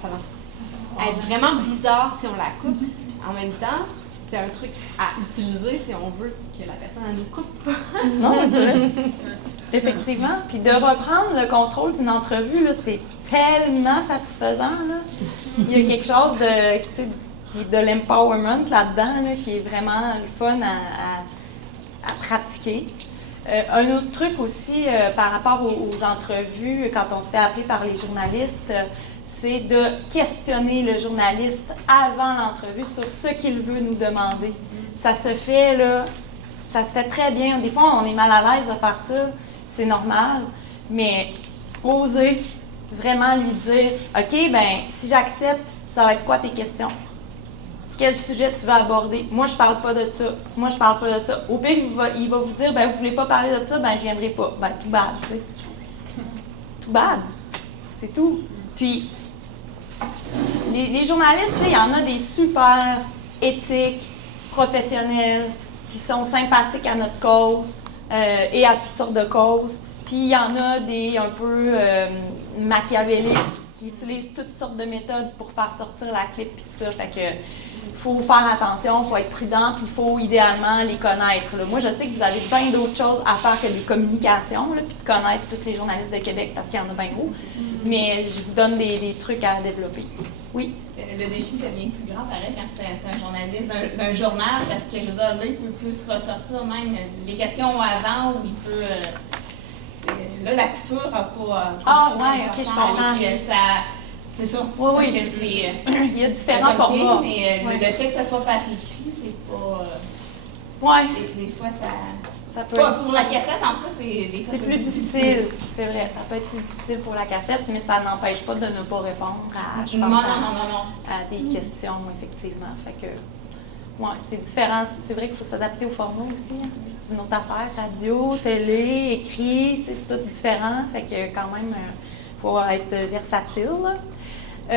être vraiment bizarre si on la coupe. En même temps, c'est un truc à utiliser si on veut que la personne ne nous coupe pas. Non, c'est vrai. Effectivement. Puis de reprendre le contrôle d'une entrevue, là, c'est tellement satisfaisant. Là. Il y a quelque chose de l'empowerment là-dedans là, qui est vraiment le fun à pratiquer. Un autre truc aussi par rapport aux entrevues, quand on se fait appeler par les journalistes, c'est de questionner le journaliste avant l'entrevue sur ce qu'il veut nous demander. Ça se fait, là, ça se fait très bien. Des fois, on est mal à l'aise de faire ça, c'est normal, mais oser vraiment lui dire « OK, ben si j'accepte, ça va être quoi tes questions? Quel sujet tu vas aborder? Moi, je parle pas de ça. Moi, je parle pas de ça. Au pire, il va vous dire « Ben, vous voulez pas parler de ça? Ben, je viendrai pas. » Ben, tout bad, tu sais. Tout bad. C'est tout. Puis, les journalistes, il y en a des super éthiques, professionnels, qui sont sympathiques à notre cause et à toutes sortes de causes. Puis il y en a des un peu machiavéliques qui utilisent toutes sortes de méthodes pour faire sortir la clip et tout ça. Fait que il faut faire attention, il faut être prudent, puis il faut idéalement les connaître. Là. Moi, je sais que vous avez bien d'autres choses à faire que des communications, là, puis de connaître tous les journalistes de Québec parce qu'il y en a bien gros. Mais je vous donne des trucs à développer. Oui? Le défi devient plus grand, pareil, quand c'est un journaliste d'un journal, parce que là, il peut plus ressortir même les questions avant, où il peut... là, la coupure n'a pas... OK, je comprends. C'est ça. Oui. Il y a différents formats. Mais le fait que ça soit par écrit, c'est pas... Des fois, ça peut être... Pour la cassette, en tout cas, c'est plus difficile. C'est vrai, ça peut être plus difficile pour la cassette, mais ça n'empêche pas de ne pas répondre à des questions, effectivement. Fait que, c'est différent. C'est vrai qu'il faut s'adapter au format aussi. Hein. C'est une autre affaire. Radio, télé, écrit, c'est tout différent. Fait que quand même, il faut être versatile. Y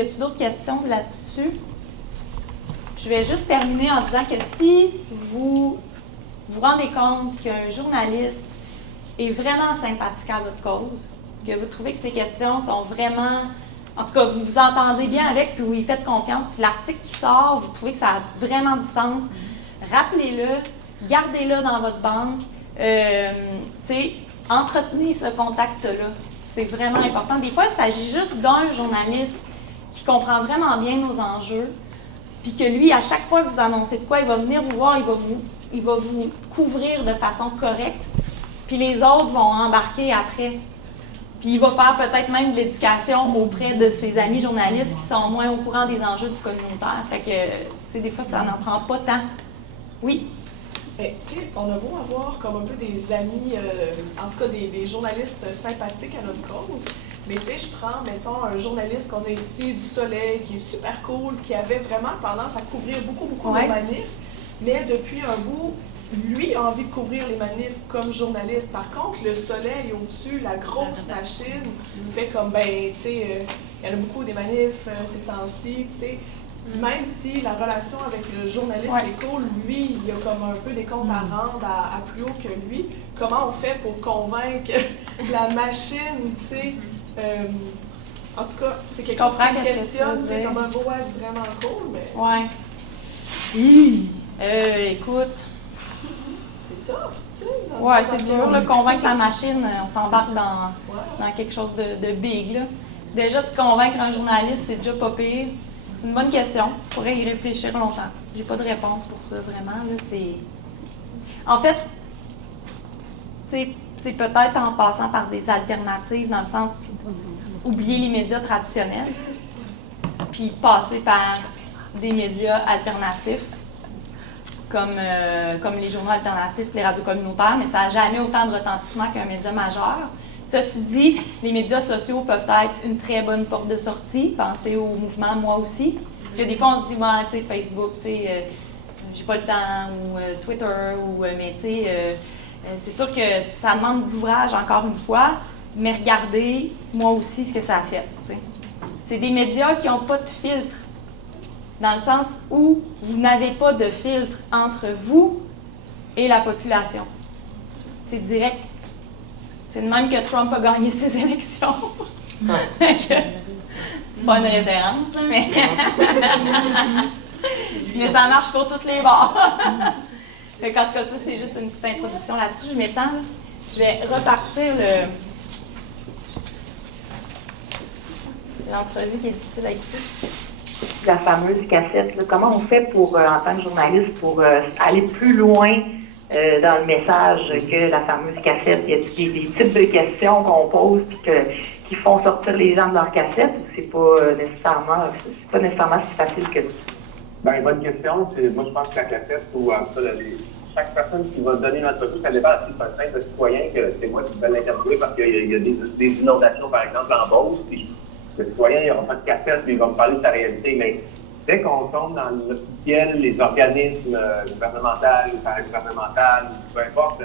a-t-il d'autres questions là-dessus? Je vais juste terminer en disant que si vous vous rendez compte qu'un journaliste est vraiment sympathique à votre cause, que vous trouvez que ces questions sont vraiment... En tout cas, vous vous entendez bien avec, puis vous y faites confiance, puis l'article qui sort, vous trouvez que ça a vraiment du sens, rappelez-le, gardez-le dans votre banque, entretenez ce contact-là. C'est vraiment important. Des fois, il s'agit juste d'un journaliste qui comprend vraiment bien nos enjeux, puis que lui, à chaque fois que vous annoncez de quoi, il va venir vous voir, il va vous couvrir de façon correcte, puis les autres vont embarquer après. Puis il va faire peut-être même de l'éducation auprès de ses amis journalistes qui sont moins au courant des enjeux du communautaire. Fait que, des fois, ça n'en prend pas tant. Oui? Mais tu sais, on a beau avoir comme un peu des amis, en tout cas des journalistes sympathiques à notre cause, mais tu sais, je prends, mettons, un journaliste qu'on a ici du Soleil, qui est super cool, qui avait vraiment tendance à couvrir beaucoup de manifs, mais depuis un bout, lui a envie de couvrir les manifs comme journaliste. Par contre, le Soleil au-dessus, la grosse machine, fait comme, ben, tu sais, il y en a beaucoup des manifs ces temps-ci, tu sais. Même si la relation avec le journaliste est cool, lui, il y a comme un peu des comptes à rendre à plus haut que lui. Comment on fait pour convaincre la machine, tu sais? En tout cas, c'est quelque chose qui me questionne. C'est comme un beau être vraiment cool, mais... Ouais. Écoute... C'est tough, tu sais. Ouais, c'est dur, là, convaincre la machine, on s'embarque dans quelque chose de big, là. Déjà, de convaincre un journaliste, c'est déjà pas pire. C'est une bonne question. Je pourrais y réfléchir longtemps. J'ai pas de réponse pour ça, vraiment. Là, en fait, c'est peut-être en passant par des alternatives, dans le sens oublier les médias traditionnels, puis passer par des médias alternatifs, comme les journaux alternatifs, les radios communautaires, mais ça n'a jamais autant de retentissement qu'un média majeur. Ceci dit, les médias sociaux peuvent être une très bonne porte de sortie. Pensez au mouvement Moi aussi. Parce que des fois, on se dit, ouais, tu sais, Facebook, tu sais, j'ai pas le temps, ou Twitter, mais tu sais, c'est sûr que ça demande d'ouvrage, encore une fois, mais regardez, Moi aussi, ce que ça a fait. T'sais. C'est des médias qui n'ont pas de filtre, dans le sens où vous n'avez pas de filtre entre vous et la population. C'est direct. C'est de même que Trump a gagné ses élections. C'est pas une référence, là, mais... mais ça marche pour toutes les bords. En tout cas, ça, c'est juste une petite introduction là-dessus. Je m'étends. Je vais repartir l'entrevue qui est difficile à écouter. La fameuse cassette, là, comment on fait pour, en tant que journaliste, pour aller plus loin dans le message que la fameuse cassette? Y a-t-il des types de questions qu'on pose puis qui font sortir les gens de leur cassette, ou c'est pas nécessairement si facile que ça? Bien, bonne question. Moi, je pense que la cassette, ou en tout cas, chaque personne qui va donner l'entrevue, ça dépend si c'est un simple citoyen que c'est moi qui vais l'interviewer parce qu'il y a des inondations, par exemple, en Beauce, puis le citoyen, il n'aura pas de cassette, puis il va me parler de sa réalité, mais dès qu'on tombe dans l'officiel, les organismes gouvernementaux ou paragouvernementaux, peu importe,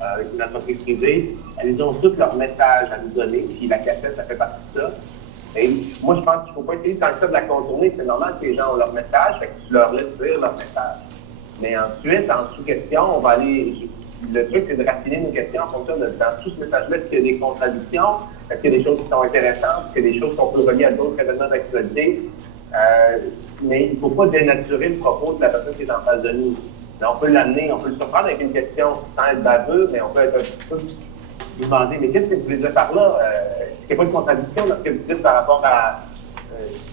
avec une entreprise privée, elles ont toutes leur message à nous donner, puis la cassette, ça fait partie de ça. Et moi, je pense qu'il ne faut pas essayer tant que ça de la contourner. C'est normal que les gens ont leur message, fait que tu leur laisses dire leur message. Mais ensuite, en sous-question, on va aller... Le truc, c'est de raffiner nos questions en fonction de, dans tout ce message-là, est-ce qu'il y a des contradictions, est-ce qu'il y a des choses qui sont intéressantes, est-ce qu'il y a des choses qu'on peut relier à d'autres événements d'actualité. Mais il ne faut pas dénaturer le propos de la personne qui est en face de nous. Mais on peut l'amener, on peut le surprendre avec une question sans être baveux, mais on peut être un petit peu lui demander, mais qu'est-ce que vous voulez dire par là? Est-ce qu'il n'y a pas de contradiction dans ce que vous dites par rapport à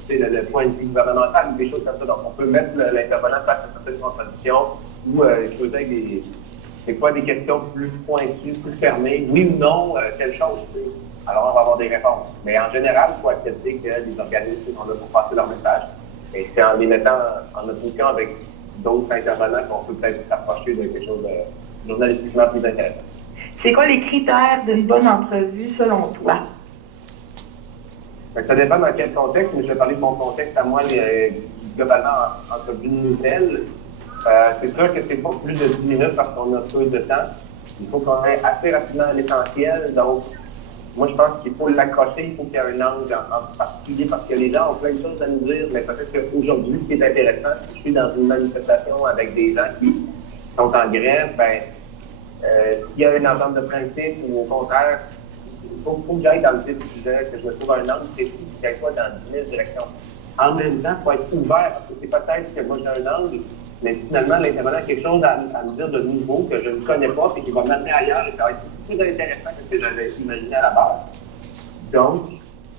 le point de vue gouvernemental ou des choses comme ça? Donc, on peut mettre l'intervenant face à certaines contradictions ou poser avec c'est quoi des questions plus pointues, plus fermées, oui ou non, telle chose. Alors, on va avoir des réponses. Mais en général, il faut accepter que les organismes sont là pour passer leur message. Et c'est en les mettant en opposition avec d'autres intervenants qu'on peut peut-être s'approcher de quelque chose de journalistiquement plus intéressant. C'est quoi les critères d'une bonne entrevue selon toi? Ça dépend dans quel contexte, mais je vais parler de mon contexte à moi, globalement, entrevue nouvelle. C'est sûr que c'est pas plus de 10 minutes parce qu'on a peu de temps. Il faut qu'on aille assez rapidement à l'essentiel. Donc, moi, je pense qu'il faut l'accrocher, il faut qu'il y ait un angle en particulier parce que les gens ont plein de choses à nous dire, mais peut-être qu'aujourd'hui, ce qui est intéressant, si je suis dans une manifestation avec des gens qui sont en grève, s'il y a une entente de principe ou au contraire, il faut que j'aille dans le vif du sujet, que je me trouve un angle précis, qui aille pas dans 10 000 directions. En même temps, il faut être ouvert parce que c'est peut-être que moi j'ai un angle, mais finalement, l'intervenant a quelque chose à me dire de nouveau que je ne connais pas et qui va m'amener ailleurs et ça va être beaucoup plus intéressant que ce que j'avais imaginé à la base. Donc,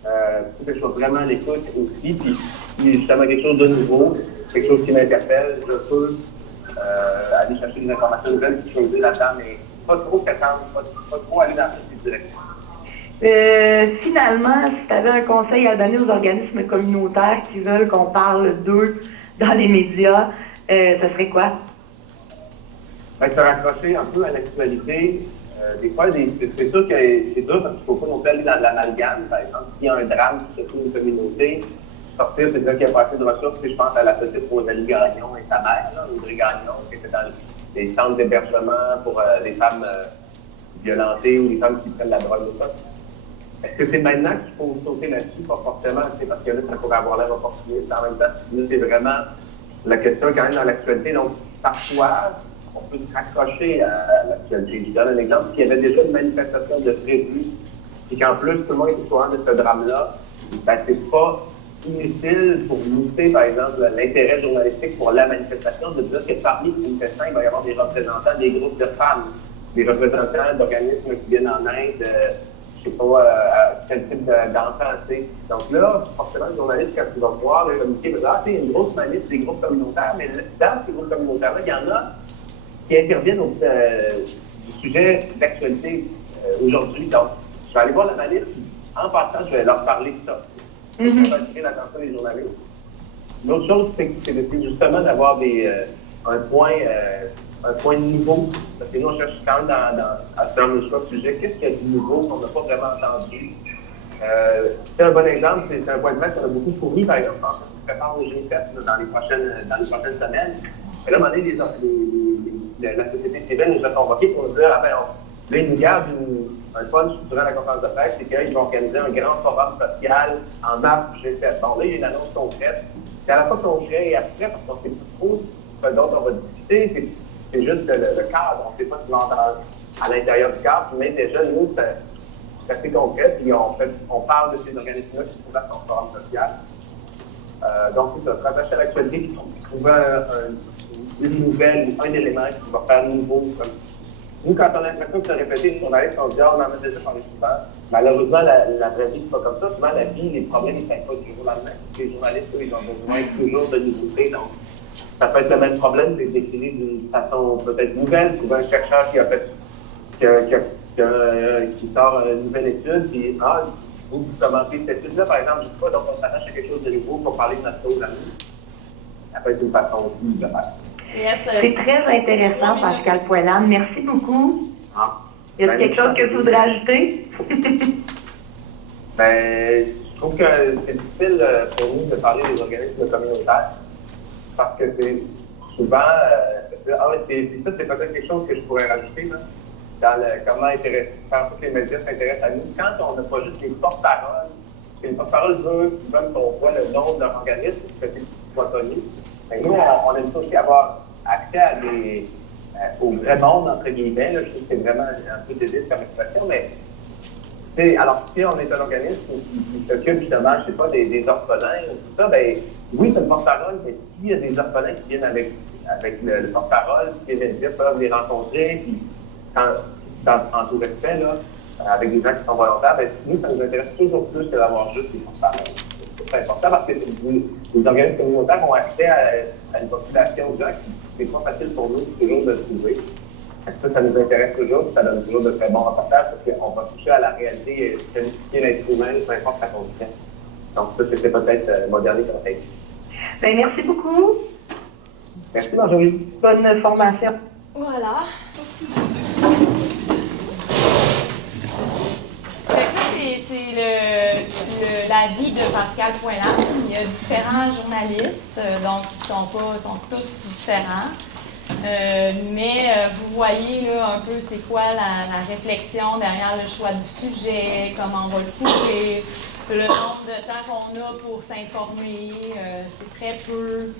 il faut que je sois vraiment à l'écoute aussi, puis justement quelque chose de nouveau, quelque chose qui m'interpelle, je peux aller chercher des informations nouvelles puis choisir là-dedans, mais pas trop s'attendre, pas trop aller dans cette direction. Finalement, si tu avais un conseil à donner aux organismes communautaires qui veulent qu'on parle d'eux dans les médias, ce serait quoi? Se raccrocher un peu à l'actualité. Des fois, c'est sûr que c'est dur parce qu'il ne faut pas non plus aller dans l'amalgame. Par exemple, s'il y a un drame qui se trouve une communauté, sortir, c'est dire qu'il n'y a pas assez de ressources. Je pense à la petite Rosalie Gagnon et sa mère, Audrey Gagnon, qui était dans les centres d'hébergement pour les femmes violentées ou les femmes qui prennent la drogue ou ça. Est-ce que c'est maintenant qu'il faut sauter là-dessus? Pas forcément, parce que là, ça pourrait avoir l'air opportuniste. En même temps, là, c'est vraiment la question quand même dans l'actualité. Donc, parfois, on peut se raccrocher à l'actualité. Je donne un exemple. S'il y avait déjà une manifestation de prévu, et qu'en plus, tout le monde est au courant de ce drame-là, ben, c'est pas inutile pour mousser, par exemple, l'intérêt journalistique pour la manifestation, de dire que parmi les manifestants, il va y avoir des représentants des groupes de femmes, des représentants d'organismes qui viennent en aide, je sais pas, quel type d'enfants, tu sais. Donc là, forcément, le journaliste, quand il va voir le communiqué, il va dire, ah, c'est une grosse manif des groupes communautaires, mais dans ces groupes communautaires-là, il y en a qui interviennent du sujet d'actualité aujourd'hui. Donc, je vais aller voir la manif, en passant, je vais leur parler de ça. Ça va attirer l'attention des journalistes. L'autre chose, c'est d'essayer justement d'avoir un point de niveau. Parce que nous, on cherche quand même à faire nos choix de sujet. Qu'est-ce qu'il y a de nouveau qu'on n'a pas vraiment entendu? C'est un bon exemple, c'est un point de vue qu'on a beaucoup fourni, par exemple, en fait, on prépare au G7 dans les prochaines semaines. Et là, à un moment donné, la société civile nous a convoqués pour nous dire, ah ben, là, ils nous gardent un punch durant la conférence de presse, c'est qu'ils vont organiser un grand forum social en mars du G7. Bon, là, il y a une annonce concrète. C'est à la fois concret et après, parce qu'on ne sait plus trop ce dont on va discuter. C'est juste le cadre. On ne sait pas ce qu'on va à l'intérieur du cadre, mais déjà, nous, c'est assez concret. Puis on parle de ces organismes-là qui se trouvent à son forum social. Donc, c'est ça, se rattacher à l'actualité, puis trouver une nouvelle ou un élément qui va faire nouveau. Nous, quand on a l'impression que c'est répété, les journalistes, on se dit, on en a déjà parlé souvent. Malheureusement, la vraie vie, c'est pas comme ça. Souvent, la vie, les problèmes, ils ne s'arrêtent pas du jour au lendemain. Les journalistes, eux, ils ont besoin toujours de nouveautés. Donc, ça peut être le même problème, c'est d'écrire d'une façon peut-être nouvelle. Trouver un chercheur qui sort une nouvelle étude, puis vous commencez cette étude-là, par exemple, je ne sais pas, donc on s'attache à quelque chose de nouveau pour parler de notre cause à nous. Ça peut être une façon aussi de faire. C'est très intéressant, Pascal Poilâne. Merci beaucoup. Y a quelque chose que tu voudrais ajouter? Je trouve que c'est difficile pour nous de parler des organismes communautaires parce que c'est souvent, c'est peut-être quelque chose que je pourrais rajouter là, dans comment faire que les médias s'intéressent à nous. Quand on n'a pas juste les porte-paroles, les porte-paroles veulent qu'on voit le nom de leur organisme, que c'est soit connu. Nous, on aime aussi avoir accès au vrai monde, entre guillemets. Là, je trouve que c'est vraiment un peu débile comme expression, mais alors si on est un organisme qui s'occupe justement, je sais pas, des orphelins ou tout ça, ben oui, c'est une porte-parole, mais s'il y a des orphelins qui viennent avec le porte-parole, qui les médias peuvent les rencontrer, puis en tout respect, là, avec des gens qui sont volontaires, ben nous, ça nous intéresse toujours plus que d'avoir juste des porte-paroles. C'est important parce que les organismes communautaires ont accès à une population de gens qui c'est pas facile pour nous toujours de trouver. Ça nous intéresse toujours, ça donne toujours de très bons reportages parce qu'on va toucher à la réalité et qualifier l'être humain, peu importe sa condition. Donc ça, c'était peut-être mon dernier conseil. Ben, merci beaucoup. Merci, Marjorie. Bonne formation. Voilà. C'est l'avis de Pascal Poilâne. Il y a différents journalistes, donc ils sont tous différents. Mais vous voyez là, un peu c'est quoi la réflexion derrière le choix du sujet, comment on va le couper, le nombre de temps qu'on a pour s'informer, c'est très peu.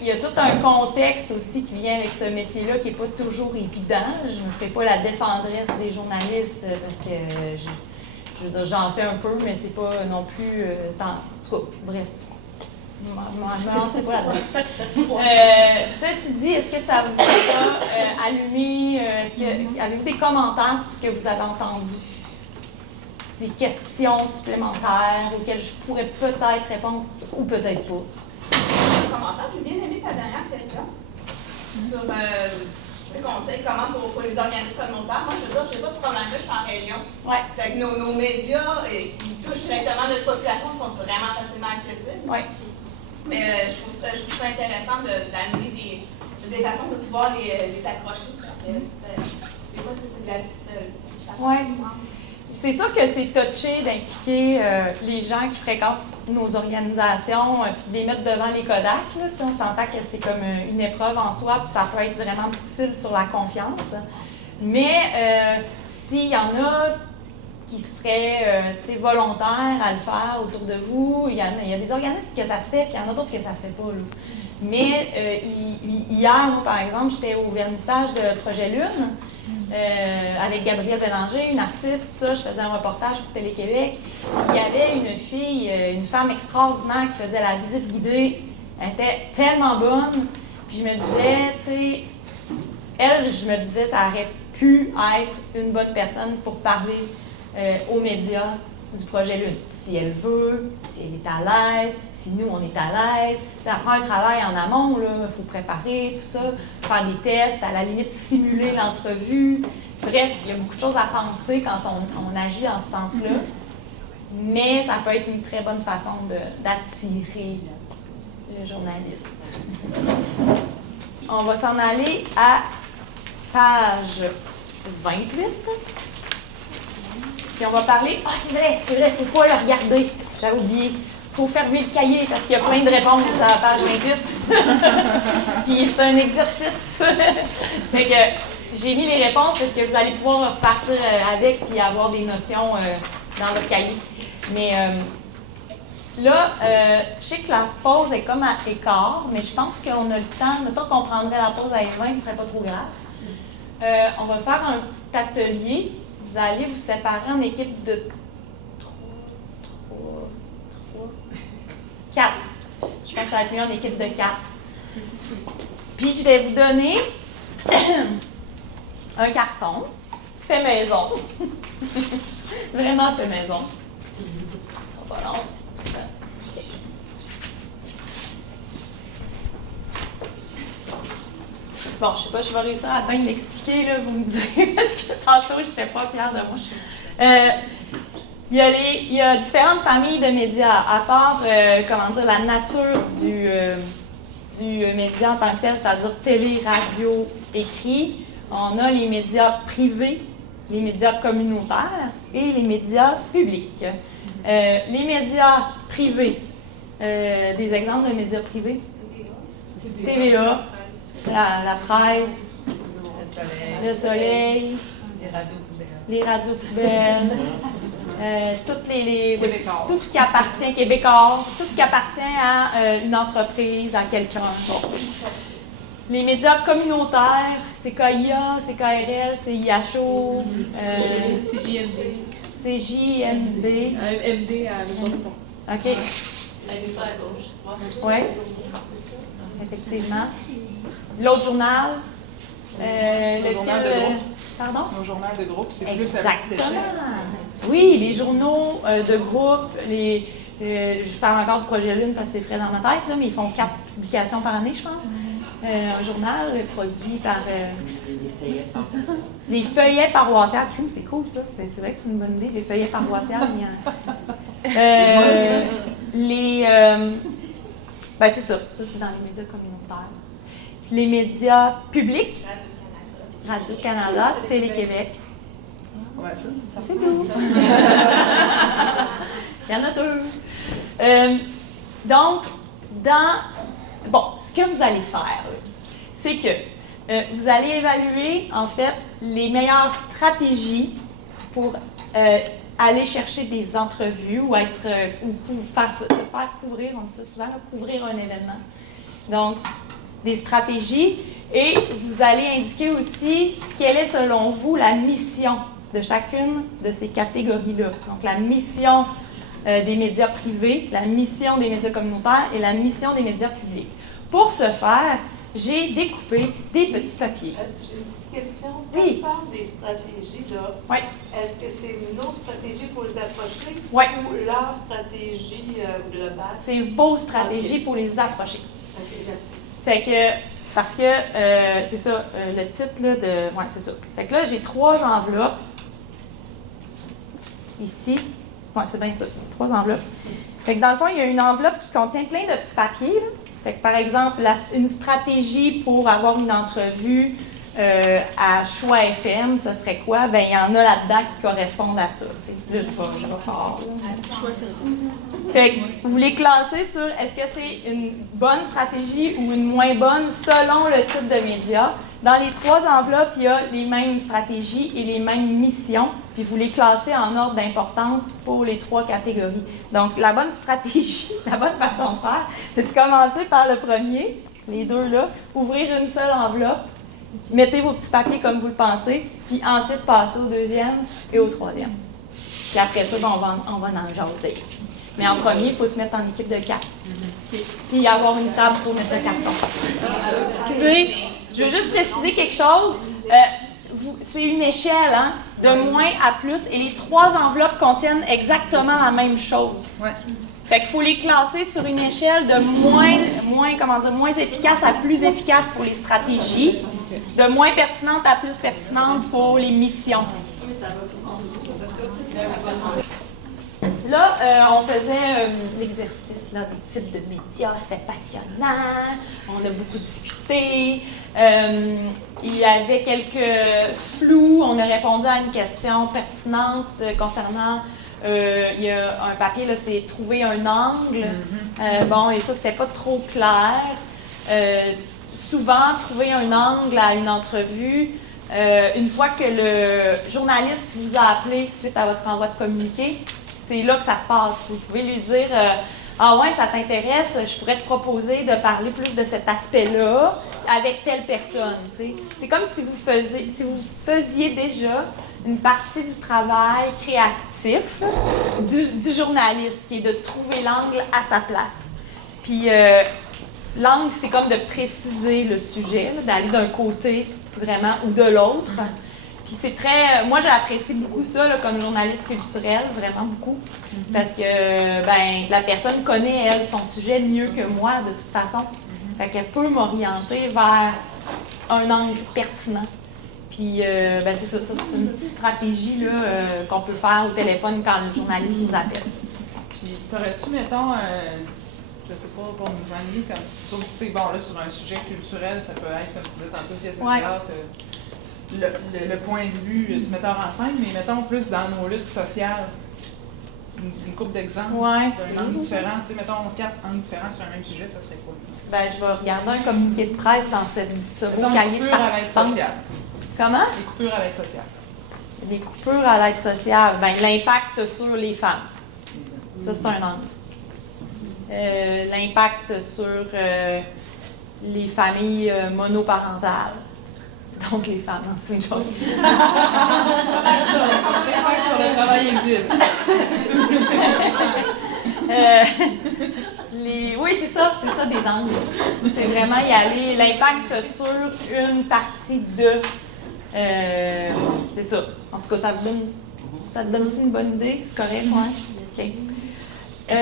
Il y a tout un contexte aussi qui vient avec ce métier-là qui n'est pas toujours évident. Je ne ferai pas la défendresse des journalistes parce que je veux dire, j'en fais un peu, mais c'est pas non plus en tout cas, bref. Je me lancerai pas là-dedans. Ceci dit, est-ce que ça vous a allumé? Avez-vous des commentaires sur ce que vous avez entendu? Des questions supplémentaires auxquelles je pourrais peut-être répondre ou peut-être pas? J'ai bien aimé ta dernière question sur le conseil, comment pour les organismes communautaires. Moi, je veux dire, je n'ai pas ce problème-là, je suis en région. Ouais. C'est que nos médias, qui touchent directement notre population, sont vraiment facilement accessibles. Ouais. Mais je trouve ça intéressant d'amener des façons de pouvoir les accrocher. Des fois, c'est de la petite. Oui. C'est sûr que c'est touché d'impliquer les gens qui fréquentent nos organisations puis de les mettre devant les Kodak. Là. On s'entend que c'est comme une épreuve en soi, puis ça peut être vraiment difficile sur la confiance. Mais s'il y en a qui seraient volontaires à le faire autour de vous, il y a des organismes que ça se fait, puis il y en a d'autres que ça se fait pas. Là. Mais hier, moi, par exemple, j'étais au vernissage de Projet Lune avec Gabrielle Bélanger, une artiste, tout ça. Je faisais un reportage pour Télé-Québec. Il y avait une fille, une femme extraordinaire qui faisait la visite guidée. Elle était tellement bonne. Puis je me disais, tu sais, je me disais, ça aurait pu être une bonne personne pour parler aux médias du projet Lune. Si elle veut, si elle est à l'aise, si nous, on est à l'aise. Ça prend un travail en amont, il faut préparer tout ça, faire des tests, à la limite simuler l'entrevue. Bref, il y a beaucoup de choses à penser quand on agit dans ce sens-là. Mais ça peut être une très bonne façon d'attirer le journaliste. On va s'en aller à page 28. Puis on va parler. Ah, c'est vrai, il ne faut pas le regarder. J'avais oublié. Il faut fermer le cahier parce qu'il y a plein de réponses à la page 28. Puis c'est un exercice. Fait que j'ai mis les réponses parce que vous allez pouvoir partir avec et avoir des notions dans votre cahier. Mais là, je sais que la pause est comme à écart, mais je pense qu'on a le temps. Mettons qu'on prendrait la pause à 20, ce ne serait pas trop grave. On va faire un petit atelier. Vous allez vous séparer en équipe de 4. Je pense que ça va être mieux en équipe de 4. Puis je vais vous donner un carton fait maison. Vraiment fait maison. Pas long. Ça. Bon, je sais pas, je vais réussir à bien l'expliquer, là, vous me direz, parce que tantôt, je n'étais pas fière de moi. Il y a différentes familles de médias, à part, la nature du média en tant que tel, c'est-à-dire télé, radio, écrit. On a les médias privés, les médias communautaires et les médias publics. Les médias privés, des exemples de médias privés? TVA. La presse, le soleil, les radios poubelles, tout ce qui appartient Québécois, tout ce qui appartient à une entreprise, à quelqu'un. Bon. Les médias communautaires, c'est KIA, c'est KRL, c'est IHO, c'est JMD. C'est JMD. MD à Boston. OK. Elle est pas à gauche. Oui, effectivement. L'autre journal, le journal de groupe. Pardon? Le journal de groupe, c'est plus exactement. Oui, les journaux de groupe, je parle encore du projet Lune parce que c'est frais dans ma tête, là, mais ils font 4 publications par année, je pense. Un journal produit par... les feuillets paroissiales. C'est cool, ça. C'est vrai que c'est une bonne idée, les feuillets paroissiales. C'est ça. Ça, c'est dans les médias communautaires. Les médias publics, Radio-Canada, Télé-Québec. Ouais, ça. C'est tout. Il y en a 2. Donc, ce que vous allez faire, c'est que vous allez évaluer, en fait, les meilleures stratégies pour aller chercher des entrevues ou se faire couvrir, on dit ça souvent, couvrir un événement. Donc, des stratégies. Et vous allez indiquer aussi quelle est, selon vous, la mission de chacune de ces catégories-là. Donc, la mission des médias privés, la mission des médias communautaires et la mission des médias publics. Pour ce faire, j'ai découpé des petits papiers. J'ai une petite question. Oui. Quand tu parles des stratégies, là, oui. Est-ce que c'est nos stratégies pour les approcher oui. ou leur stratégie globale? C'est vos stratégies pour les approcher. OK, merci. Fait que, parce que c'est ça, le titre là, de. Ouais, c'est ça. Fait que là, j'ai 3 enveloppes. Ici. Ouais, c'est bien ça. 3 enveloppes. Fait que dans le fond, il y a une enveloppe qui contient plein de petits papiers. Là. Fait que, par exemple, une stratégie pour avoir une entrevue à Choix FM, ce serait quoi? Bien, il y en a là-dedans qui correspondent à ça. T'sais. Là, je vais faire. Choix, c'est Fait que vous les classez sur est-ce que c'est une bonne stratégie ou une moins bonne selon le type de média. Dans les 3 enveloppes, il y a les mêmes stratégies et les mêmes missions, puis vous les classez en ordre d'importance pour les 3 catégories. Donc, la bonne stratégie, la bonne façon de faire, c'est de commencer par le premier, les 2 là, ouvrir une seule enveloppe, mettez vos petits papiers comme vous le pensez, puis ensuite passer au 2e et au 3e. Puis après ça, ben, on va en jaser. Mais en premier, il faut se mettre en équipe de 4. Puis avoir une table pour mettre le carton. Excusez, je veux juste préciser quelque chose. C'est une échelle, hein, de moins à plus, et les 3 enveloppes contiennent exactement la même chose. Fait qu'il faut les classer sur une échelle de moins efficace à plus efficace pour les stratégies, de moins pertinente à plus pertinente pour les missions. Là, on faisait l'exercice là, des types de médias, c'était passionnant, on a beaucoup discuté, il y avait quelques flous, on a répondu à une question pertinente concernant, il y a un papier, là, c'est trouver un angle, bon, et ça, c'était pas trop clair. Souvent, trouver un angle à une entrevue, une fois que le journaliste vous a appelé suite à votre envoi de communiqué, c'est là que ça se passe. Vous pouvez lui dire ah ouais, ça t'intéresse, je pourrais te proposer de parler plus de cet aspect-là avec telle personne. T'sais. C'est comme si vous faisiez déjà une partie du travail créatif du journaliste, qui est de trouver l'angle à sa place. Puis l'angle, c'est comme de préciser le sujet, d'aller d'un côté vraiment ou de l'autre. Puis c'est très... Moi, j'apprécie beaucoup ça là, comme journaliste culturel, vraiment beaucoup, parce que ben, la personne connaît, elle, son sujet mieux que moi, de toute façon. Fait qu'elle peut m'orienter vers un angle pertinent. Puis, ben, c'est ça, c'est une petite stratégie là, qu'on peut faire au téléphone quand le journaliste nous appelle. Puis, t'aurais-tu, mettons, je sais pas, pour nous ennuyer, comme, bon, là, sur un sujet culturel, ça peut être, comme tu disais tantôt, pièce de théâtre, le point de vue du metteur en scène, mais mettons plus dans nos luttes sociales, une couple d'exemples d'un angle différent. Tu sais, mettons 4 angles différents sur un même sujet, ça serait quoi? Ben, je vais regarder un communiqué de presse dans ce beau cahier de participants. Comment? Les coupures à l'aide sociale. Les coupures à l'aide sociale, ben, l'impact sur les femmes. Ça, c'est un angle. L'impact sur les familles monoparentales. Donc, les femmes, hein, c'est une chose. C'est pas mal ça. L'impact sur le travail exil. Oui, c'est ça des angles. C'est vraiment y aller, l'impact sur une partie de... c'est ça. En tout cas, ça te donne une bonne idée? C'est correct? Oui. OK.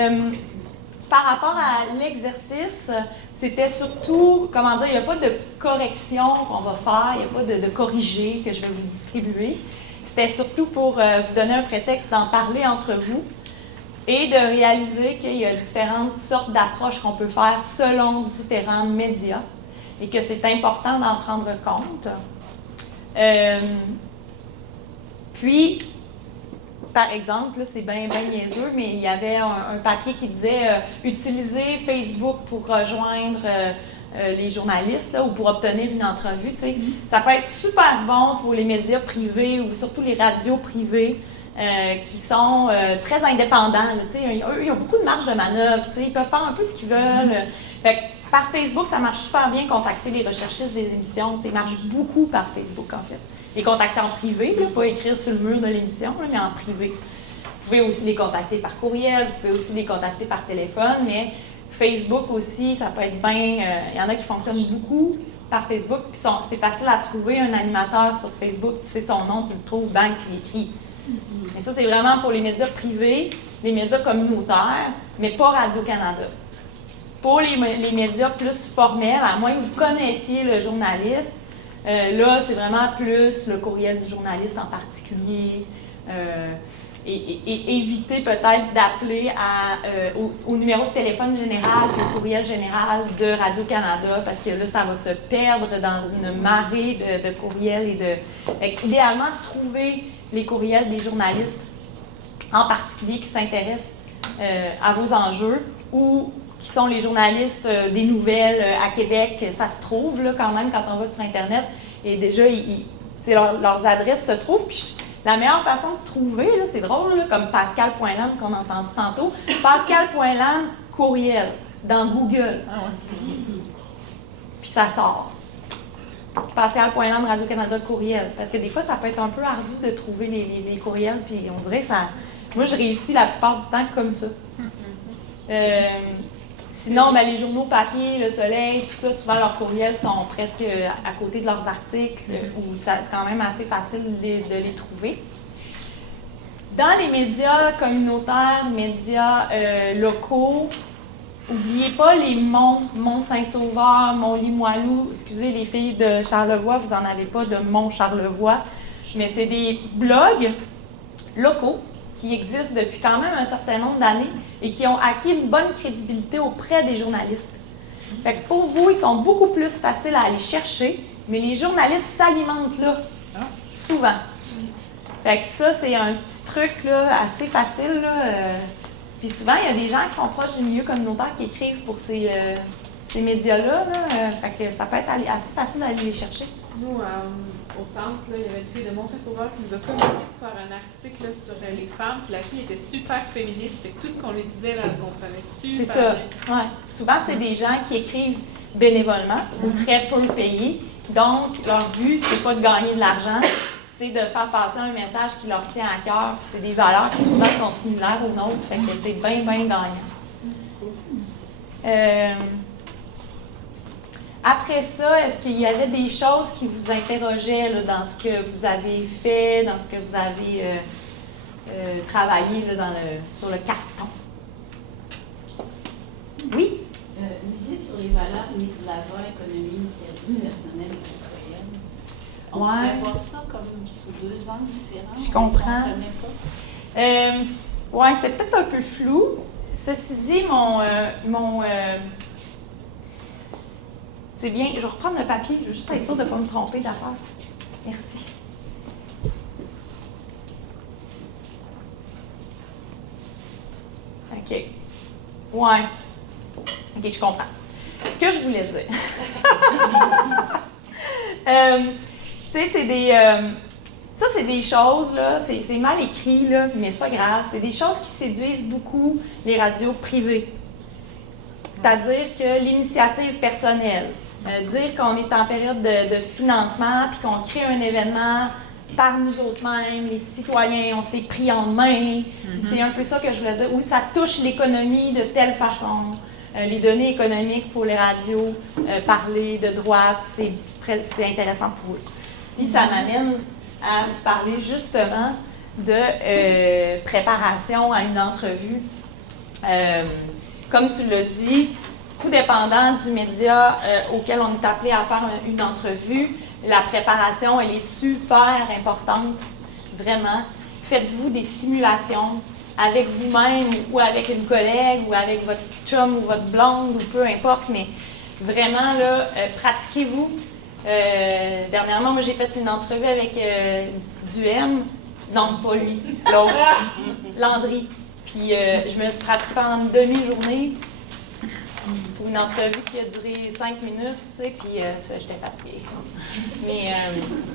Par rapport à l'exercice, c'était surtout, comment dire, il n'y a pas de correction qu'on va faire, il n'y a pas de corrigé que je vais vous distribuer. C'était surtout pour vous donner un prétexte d'en parler entre vous et de réaliser qu'il y a différentes sortes d'approches qu'on peut faire selon différents médias et que c'est important d'en prendre compte. Puis, par exemple, là, c'est bien niaiseux, mais il y avait un papier qui disait utiliser Facebook pour rejoindre les journalistes là, ou pour obtenir une entrevue. T'sais. Ça peut être super bon pour les médias privés ou surtout les radios privées qui sont très indépendants. Là, ils ont beaucoup de marge de manœuvre. Ils peuvent faire un peu ce qu'ils veulent. Fait que, par Facebook, ça marche super bien contacter les recherchistes des émissions. Ils marchent beaucoup par Facebook, en fait. Les contacter en privé, là, pas écrire sur le mur de l'émission, mais en privé. Vous pouvez aussi les contacter par courriel, vous pouvez aussi les contacter par téléphone, mais Facebook aussi, ça peut être bien... Il y en a qui fonctionnent beaucoup par Facebook, puis c'est facile à trouver un animateur sur Facebook, tu sais son nom, tu le trouves, bang, tu l'écris. Mais ça, c'est vraiment pour les médias privés, les médias communautaires, mais pas Radio-Canada. Pour les médias plus formels, à moins que vous connaissiez le journaliste, là, c'est vraiment plus le courriel du journaliste en particulier. et éviter peut-être d'appeler au numéro de téléphone général et au courriel général de Radio-Canada, parce que là, ça va se perdre dans une marée de courriels idéalement, trouver les courriels des journalistes en particulier qui s'intéressent à vos enjeux ou qui sont les journalistes des nouvelles à Québec. Ça se trouve là, quand même quand on va sur Internet. Et déjà, leurs adresses se trouvent. Puis la meilleure façon de trouver, là, c'est drôle, là, comme Pascal.Land qu'on a entendu tantôt. Pascal.Land, courriel, dans Google. Ah ouais. Puis ça sort. Pascal.Land, Radio-Canada, courriel. Parce que des fois, ça peut être un peu ardu de trouver les courriels. Puis on dirait que ça... Moi, je réussis la plupart du temps comme ça. Sinon, les journaux papier, Le Soleil, tout ça, souvent leurs courriels sont presque à côté de leurs articles, où c'est quand même assez facile de les trouver. Dans les médias communautaires, médias locaux, n'oubliez pas les Mont-Saint-Sauveur, Mont-Limoilou. Excusez les filles de Charlevoix, vous n'en avez pas de Mont-Charlevoix, mais c'est des blogs locaux qui existent depuis quand même un certain nombre d'années et qui ont acquis une bonne crédibilité auprès des journalistes. Fait que pour vous, ils sont beaucoup plus faciles à aller chercher, mais les journalistes s'alimentent là, souvent. Fait que ça, c'est un petit truc là, assez facile. Là, puis souvent, il y a des gens qui sont proches du milieu communautaire qui écrivent pour ces médias-là. Fait que ça peut être assez facile d'aller les chercher. Nous, au centre, là, il y avait une fille de Mont-Saint-Sauveur qui nous a communiqué pour faire un article là, sur les femmes. Puis la fille était super féministe. Fait que tout ce qu'on lui disait, là, elle comprenait super C'est ça. bien. Ouais. Souvent, c'est des gens qui écrivent bénévolement ou très peu payés. Donc, leur but, c'est pas de gagner de l'argent, c'est de faire passer un message qui leur tient à cœur. Puis c'est des valeurs qui souvent sont similaires aux nôtres. Fait que c'est bien, bien gagnant. Après ça, est-ce qu'il y avait des choses qui vous interrogeaient là, dans ce que vous avez fait, dans ce que vous avez travaillé là, sur le carton? Oui? Miser sur les valeurs mise de l'avant, économie, initiative personnelle et citoyenne. On pourrait voir ça comme sous 2 angles différents. Je comprends. Pas. Oui, c'est peut-être un peu flou. Ceci dit, c'est bien. Je vais reprendre le papier. Je veux juste être sûre de ne pas me tromper d'affaire. Merci. OK. Ouais. OK, je comprends. Ce que je voulais dire. Tu sais, c'est des... ça, c'est des choses, là, c'est mal écrit, là, mais c'est pas grave. C'est des choses qui séduisent beaucoup les radios privées. C'est-à-dire que l'initiative personnelle, dire qu'on est en période de financement puis qu'on crée un événement par nous autres mêmes, les citoyens, on s'est pris en main. C'est un peu ça que je voulais dire, où ça touche l'économie de telle façon. Les données économiques pour les radios, parler de droite, c'est intéressant pour eux. Puis ça m'amène à vous parler justement de préparation à une entrevue. Comme tu l'as dit, tout dépendant du média auquel on est appelé à faire une entrevue, la préparation, elle est super importante, vraiment. Faites-vous des simulations avec vous-même ou avec une collègue ou avec votre chum ou votre blonde ou peu importe, mais vraiment, là, pratiquez-vous. Dernièrement, moi, j'ai fait une entrevue avec Duhem, non, pas lui, l'autre, Landry. Puis je me suis pratiquée pendant une demi-journée pour une entrevue qui a duré 5 minutes, tu sais, puis j'étais fatiguée. Mais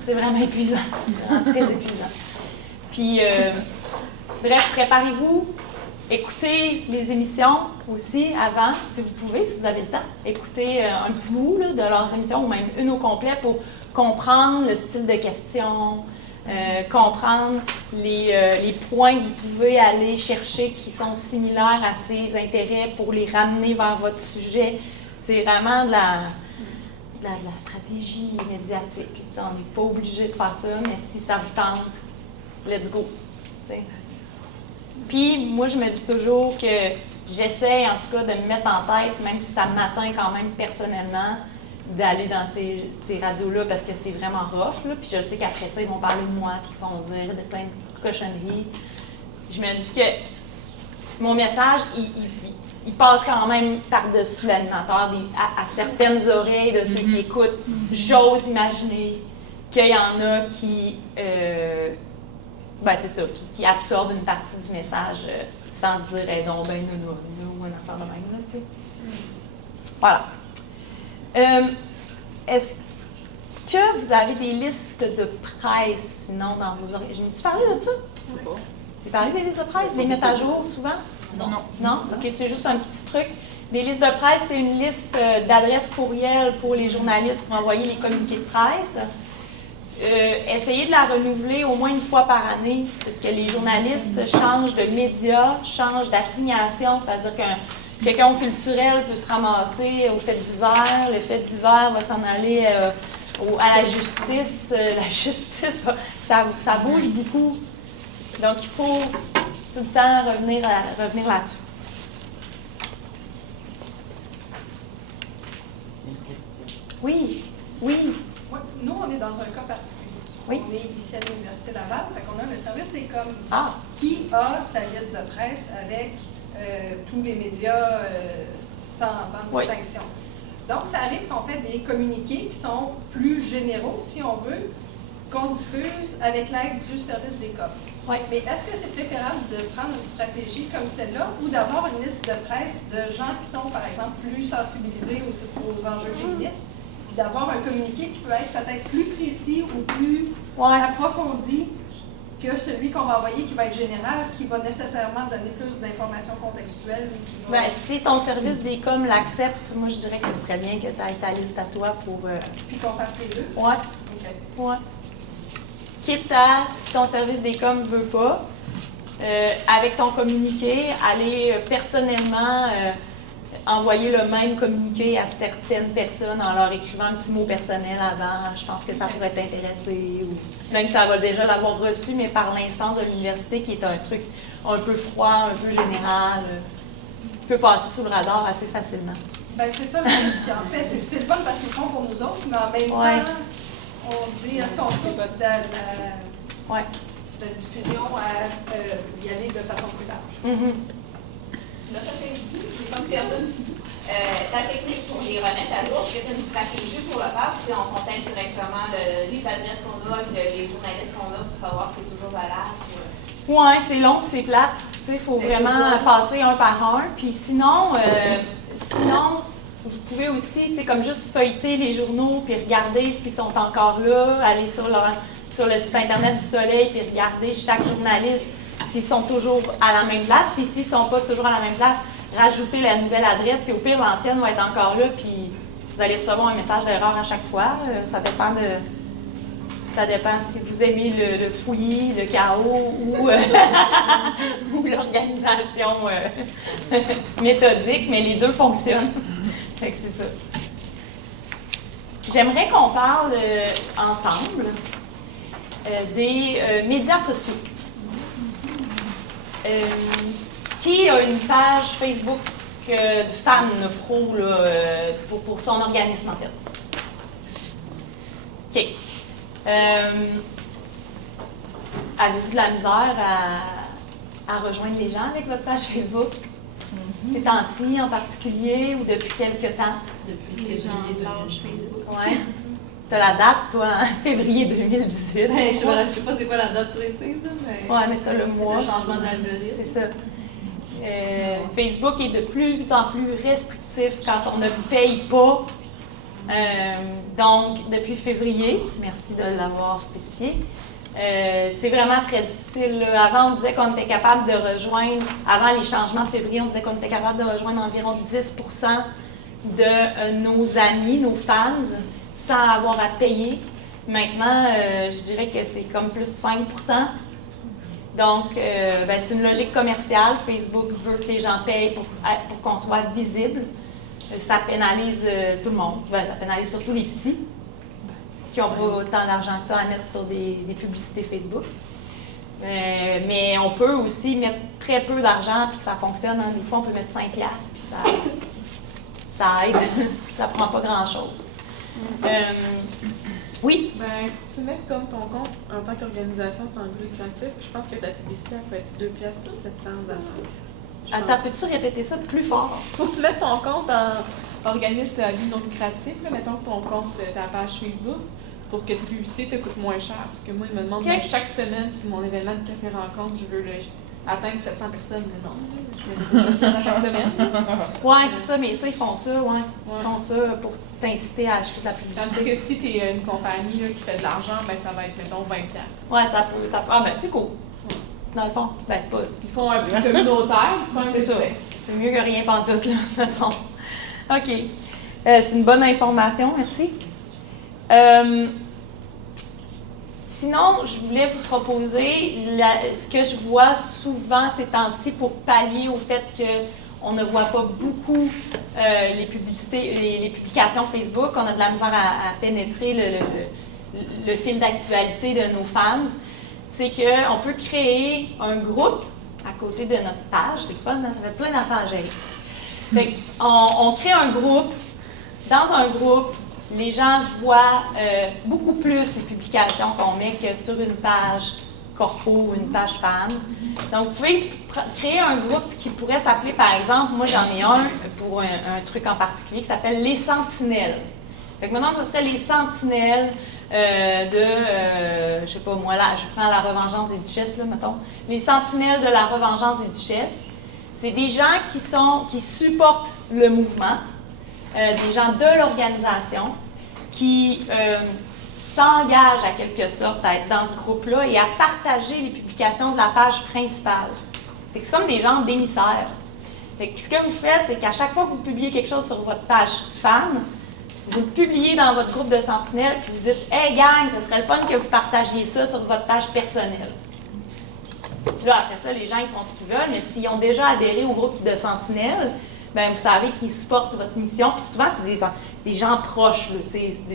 c'est vraiment épuisant, vraiment très épuisant. Puis, bref, préparez-vous, écoutez les émissions aussi avant, si vous pouvez, si vous avez le temps. Écoutez un petit bout là, de leurs émissions, ou même une au complet, pour comprendre le style de questions, comprendre les points que vous pouvez aller chercher qui sont similaires à ces intérêts pour les ramener vers votre sujet. C'est vraiment de la stratégie médiatique. T'sais, on n'est pas obligé de faire ça, mais si ça vous tente, let's go. T'sais. Puis moi, je me dis toujours que j'essaie en tout cas de me mettre en tête, même si ça m'atteint quand même personnellement, d'aller dans ces radios-là parce que c'est vraiment rough. Là. Puis je sais qu'après ça, ils vont parler de moi puis ils vont dire plein de cochonneries. Je me dis que mon message, il passe quand même par-dessus l'animateur à certaines oreilles de ceux qui écoutent. J'ose imaginer qu'il y en a qui, c'est ça, qui absorbent une partie du message sans se dire « non, ben non, ou une affaire de même », là, tu sais. Voilà. Est-ce que vous avez des listes de presse, sinon, dans vos oreilles? J'ai-tu parlé de ça? Je sais pas. J'ai parlé des listes de presse, les mettre à jour souvent? Non. Non? OK, c'est juste un petit truc. Des listes de presse, c'est une liste d'adresses courriel pour les journalistes pour envoyer les communiqués de presse. Essayez de la renouveler au moins une fois par année, parce que les journalistes changent de médias, changent d'assignation, c'est-à-dire quelqu'un au culturel peut se ramasser au fait divers, le fait divers va s'en aller à la justice. La justice, ça bouge beaucoup. Donc, il faut tout le temps revenir là-dessus. Une question. Oui. Ouais, nous, on est dans un cas particulier. Oui. On est ici à l'Université Laval, fait qu'on a le service des coms Ah. qui a sa liste de presse avec tous les médias sans distinction. Donc, ça arrive qu'on fait des communiqués qui sont plus généraux, si on veut, qu'on diffuse avec l'aide du service des coms. Oui. Mais est-ce que c'est préférable de prendre une stratégie comme celle-là ou d'avoir une liste de presse de gens qui sont, par exemple, plus sensibilisés aux enjeux féministes, puis d'avoir un communiqué qui peut être peut-être plus précis ou plus approfondi que celui qu'on va envoyer qui va être général, qui va nécessairement donner plus d'informations contextuelles. Si ton service des coms l'accepte, moi je dirais que ce serait bien que tu ailles ta liste à toi pour... Puis qu'on fasse les deux? Oui. OK. Ouais. Quitte à, si ton service des coms ne veut pas, avec ton communiqué, aller personnellement envoyer le même communiqué à certaines personnes en leur écrivant un petit mot personnel avant. Je pense que ça pourrait t'intéresser. Ou même que ça va déjà l'avoir reçu, mais par l'instance de l'université, qui est un truc un peu froid, un peu général, peut passer sous le radar assez facilement. Bien, c'est ça, en fait, c'est le fun parce qu'ils le font pour nous autres, mais en même temps, on se dit, est-ce qu'on coupe de la diffusion à y aller de façon plus large? Tu l'as fait dit, j'ai comme perdu un petit bout. Ta technique pour les remettre à jour, est-ce que tu as une stratégie pour le faire? Si on contacte directement les adresses qu'on a, les journalistes qu'on a, pour savoir si c'est toujours valable? Oui, c'est long et c'est plate. Il faut vraiment passer un par un. Puis sinon, vous pouvez aussi, comme juste feuilleter les journaux puis regarder s'ils sont encore là, aller sur le site Internet du Soleil puis regarder chaque journaliste s'ils sont toujours à la même place. Puis s'ils ne sont pas toujours à la même place, rajouter la nouvelle adresse. Puis au pire, l'ancienne va être encore là. Puis vous allez recevoir un message d'erreur à chaque fois. Ça dépend si vous aimez le fouillis, le chaos ou l'organisation méthodique, mais les deux fonctionnent. Fait que c'est ça. J'aimerais qu'on parle ensemble des médias sociaux. Qui a une page Facebook de fan pro là, pour son organisme, en fait? OK. Avez-vous de la misère à rejoindre les gens avec votre page Facebook? Ces temps-ci en particulier ou depuis quelque temps? Depuis février 2018. Oui. Tu as la date, toi, hein? Février 2018. Ben, je ne sais pas c'est quoi la date précise, mais. Oui, mais tu as le mois. Le changement d'algorithme. C'est ça. Facebook est de plus en plus restrictif quand on ne paye pas. Donc, depuis février, merci de l'avoir spécifié, c'est vraiment très difficile. Avant, on disait qu'on était capable de rejoindre, avant les changements de février, on disait qu'on était capable de rejoindre environ 10% de nos amis, nos fans, sans avoir à payer. Maintenant, je dirais que c'est comme plus 5%. Donc, c'est une logique commerciale. Facebook veut que les gens payent pour qu'on soit visible. Ça pénalise tout le monde. Ça pénalise surtout les petits qui n'ont pas autant d'argent que ça à mettre sur des publicités Facebook. Mais on peut aussi mettre très peu d'argent puis que ça fonctionne. Des fois, on peut mettre 5$ puis ça aide. Ça ne prend pas grand-chose. Oui? Ben, tu mets comme ton compte en tant qu'organisation sans but lucratif. Je pense que ta publicité, elle peut être 2 piastres plus 700 Attends, peux-tu répéter ça plus fort? Faut que tu mettes ton compte en organisme à but non lucratif. Là. Mettons que ton compte, ta page Facebook, pour que tes publicités te coûtent moins cher. Parce que moi, ils me demandent chaque semaine si mon événement de café rencontre, je veux atteindre 700 personnes. Mais non, je mets des à chaque semaine. Oui, c'est ça, mais ça, ils font ça, Ils font ça pour t'inciter à acheter de la publicité. Tandis que si tu es une compagnie là, qui fait de l'argent, ben, ça va être, mettons, 20 piastres. Oui, ça peut. Ah, ben, c'est cool. Dans le fond, ben, c'est pas. Ils sont un peu communautaires, c'est ça. C'est mieux que rien pantoute, là, mettons. OK. C'est une bonne information, merci. Sinon, je voulais vous proposer ce que je vois souvent ces temps-ci pour pallier au fait qu'on ne voit pas beaucoup les publicités, les publications Facebook. On a de la misère à pénétrer le fil d'actualité de nos fans. C'est qu'on peut créer un groupe à côté de notre page. C'est fun, ça fait plein d'affaires à gérer. Fait on crée un groupe. Dans un groupe, les gens voient beaucoup plus les publications qu'on met que sur une page corpo ou une page fan. Donc, vous pouvez créer un groupe qui pourrait s'appeler, par exemple, moi j'en ai un pour un truc en particulier qui s'appelle Les Sentinelles. Fait que maintenant, ce serait Les Sentinelles je sais pas moi, là, je prends la Revengeance des Duchesses, là, mettons. Les Sentinelles de la Revengeance des Duchesses. C'est des gens qui supportent le mouvement, des gens de l'organisation qui s'engagent à quelque sorte à être dans ce groupe-là et à partager les publications de la page principale. Fait que c'est comme des gens d'émissaires. Fait que ce que vous faites, c'est qu'à chaque fois que vous publiez quelque chose sur votre page fan, vous le publiez dans votre groupe de sentinelles, puis vous dites « Hey gang, ce serait le fun que vous partagiez ça sur votre page personnelle. » Là, après ça, les gens ils font ce qu'ils veulent, mais s'ils ont déjà adhéré au groupe de sentinelles, bien, vous savez qu'ils supportent votre mission. Puis souvent, c'est des gens proches, là,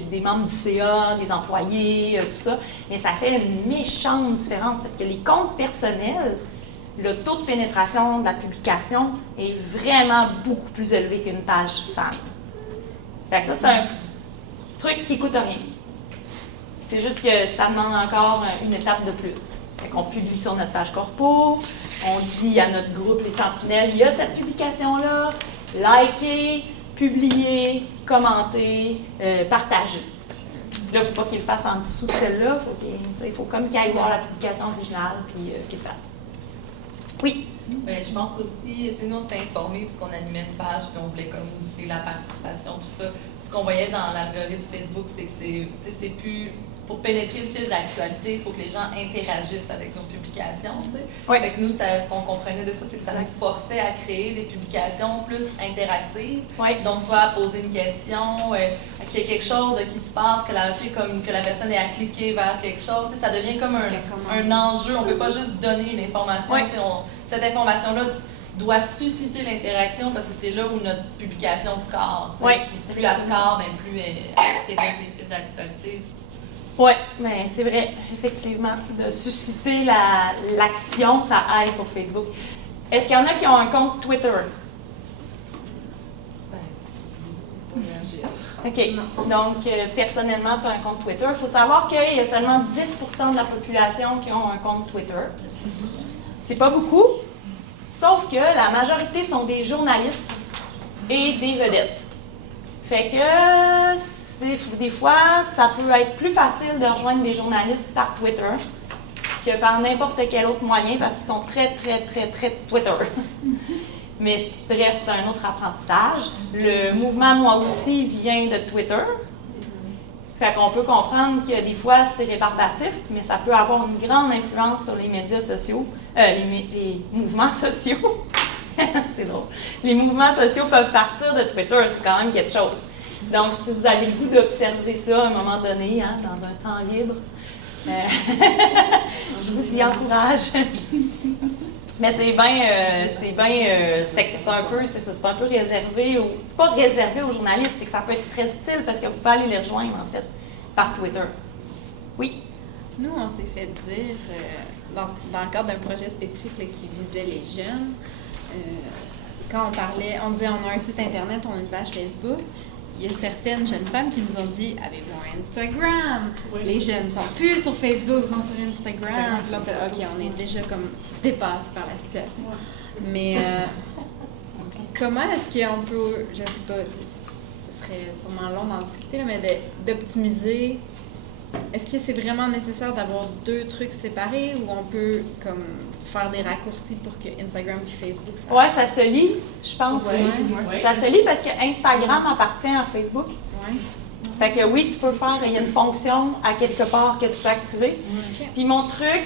des membres du CA, des employés, tout ça. Mais ça fait une méchante différence parce que les comptes personnels, le taux de pénétration de la publication est vraiment beaucoup plus élevé qu'une page fan. Fait que ça, c'est un truc qui ne coûte rien. C'est juste que ça demande encore une étape de plus. Fait qu'on publie sur notre page corpo, on dit à notre groupe Les Sentinelles, il y a cette publication-là, likez, publiez, commentez, partagez. Là, il ne faut pas qu'il le fasse en dessous de celle-là, il faut comme qu'il aille voir la publication originale puis qu'il le fasse. Oui? Bien, je pense aussi, nous, on s'était informés puisqu'on animait une page puis on voulait comme aussi la participation, tout ça. Ce qu'on voyait dans l'algorithme Facebook, c'est que c'est plus... Pour pénétrer le fil d'actualité, il faut que les gens interagissent avec nos publications. Oui. Fait que nous, ce qu'on comprenait de ça, c'est que ça nous forçait à créer des publications plus interactives. Oui. Donc, soit à poser une question, qu'il y ait quelque chose qui se passe, que la personne ait à cliquer vers quelque chose. Ça devient comme un enjeu. On ne peut pas juste donner une information. Oui. Cette information-là doit susciter l'interaction parce que c'est là où notre publication score. Oui. Plus elle score, plus elle pénètre les fils d'actualité. Oui, mais c'est vrai, effectivement, de susciter l'action, ça aide pour Facebook. Est-ce qu'il y en a qui ont un compte Twitter? OK. Donc, personnellement, tu as un compte Twitter. Il faut savoir qu'il y a seulement 10% de la population qui ont un compte Twitter. C'est pas beaucoup, sauf que la majorité sont des journalistes et des vedettes. Fait que des fois, ça peut être plus facile de rejoindre des journalistes par Twitter que par n'importe quel autre moyen parce qu'ils sont très, très, très, très Twitter. Mais bref, c'est un autre apprentissage. Le mouvement, moi aussi, vient de Twitter. Fait qu'on peut comprendre que des fois, c'est rébarbatif, mais ça peut avoir une grande influence sur les médias sociaux, les mouvements sociaux. C'est drôle. Les mouvements sociaux peuvent partir de Twitter, c'est quand même quelque chose. Donc, si vous avez le goût d'observer ça à un moment donné, dans un temps libre, je vous y encourage. Mais c'est un peu réservé c'est pas réservé aux journalistes, c'est que ça peut être très utile parce que vous pouvez aller les rejoindre, en fait, par Twitter. Oui? Nous, on s'est fait dire, dans le cadre d'un projet spécifique là, qui visait les jeunes, quand on disait on a un site Internet, on a une page Facebook, il y a certaines jeunes femmes qui nous ont dit « Avez-vous un Instagram? Les jeunes ne sont plus sur Facebook, ils sont sur Instagram. » Puis là, on fait « OK, on est déjà comme dépassé par la situation. » Mais comment est-ce qu'on peut, je sais pas, ce serait sûrement long d'en discuter, là, mais d'optimiser, est-ce que c'est vraiment nécessaire d'avoir deux trucs séparés ou on peut comme faire des raccourcis pour que Instagram et Facebook... Oui, ça se lit, je pense. Ouais. Ça se lit parce que Instagram appartient à Facebook. Ouais. Fait que oui, tu peux faire, il y a une fonction à quelque part que tu peux activer. Puis mon truc,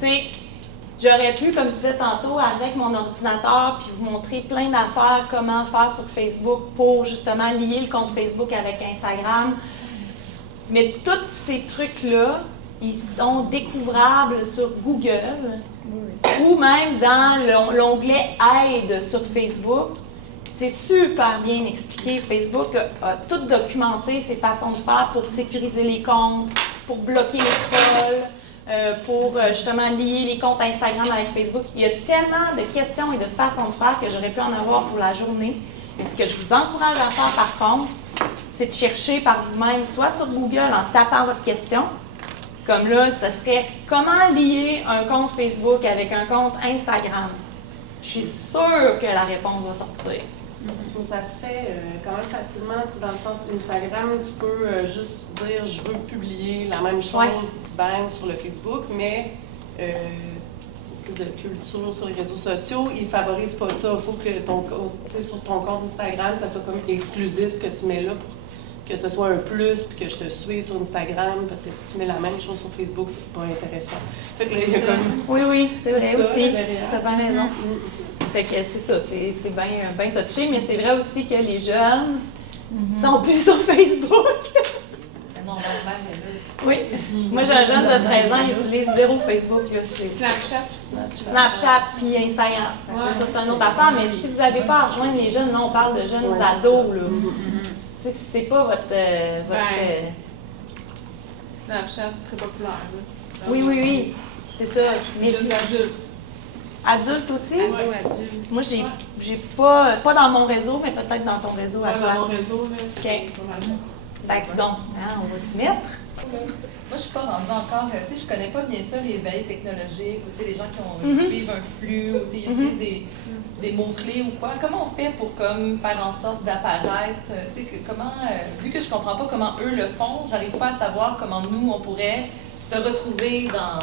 tu sais, j'aurais pu, comme je disais tantôt, avec mon ordinateur, puis vous montrer plein d'affaires, comment faire sur Facebook pour justement lier le compte Facebook avec Instagram. Mais tous ces trucs-là, ils sont découvrables sur Google ou même dans l'onglet Aide sur Facebook. C'est super bien expliqué. Facebook a tout documenté ses façons de faire pour sécuriser les comptes, pour bloquer les trolls, pour justement lier les comptes Instagram avec Facebook. Il y a tellement de questions et de façons de faire que j'aurais pu en avoir pour la journée. Et ce que je vous encourage à faire par contre, c'est de chercher par vous-même, soit sur Google en tapant votre question, comme là, ce serait comment lier un compte Facebook avec un compte Instagram. Je suis sûre que la réponse va sortir. Ça se fait quand même facilement, dans le sens Instagram, tu peux juste dire je veux publier la même chose, bang, sur le Facebook, mais espèce de culture sur les réseaux sociaux, ils favorisent pas ça. Il faut que sur ton compte Instagram, ça soit comme exclusif ce que tu mets là pour que ce soit un plus, puis que je te suive sur Instagram, parce que si tu mets la même chose sur Facebook, c'est pas intéressant. Fait que là, il y a comme... Oui, c'est vrai aussi. T'as bien raison. Fait que c'est ça, c'est bien touché, mais c'est vrai aussi que les jeunes sont plus sur Facebook. Non, oui. Moi, j'ai un jeune de 13 ans, il utilise zéro Facebook. C'est Snapchat puis Instagram. Ouais. Ça, c'est une autre affaire, mais si vous n'avez pas à rejoindre les jeunes, là, on parle de jeunes ados. C'est pas votre... Snapchat, très populaire. Là. Oui. C'est ça. Mais jeunes adultes. Adultes aussi? Oui, adultes. Moi, j'ai pas dans mon réseau, mais peut-être dans ton réseau à toi. Dans mon réseau, là. OK. Donc, on va s'y mettre. Moi, je suis pas rendue encore, tu sais, je connais pas bien ça, les veilles technologiques, ou tu sais, les gens qui suivent un flux, ou tu sais, ils utilisent des mots-clés ou quoi. Comment on fait pour comme faire en sorte d'apparaître, tu sais, comment, vu que je comprends pas comment eux le font, j'arrive pas à savoir comment nous, on pourrait se retrouver dans...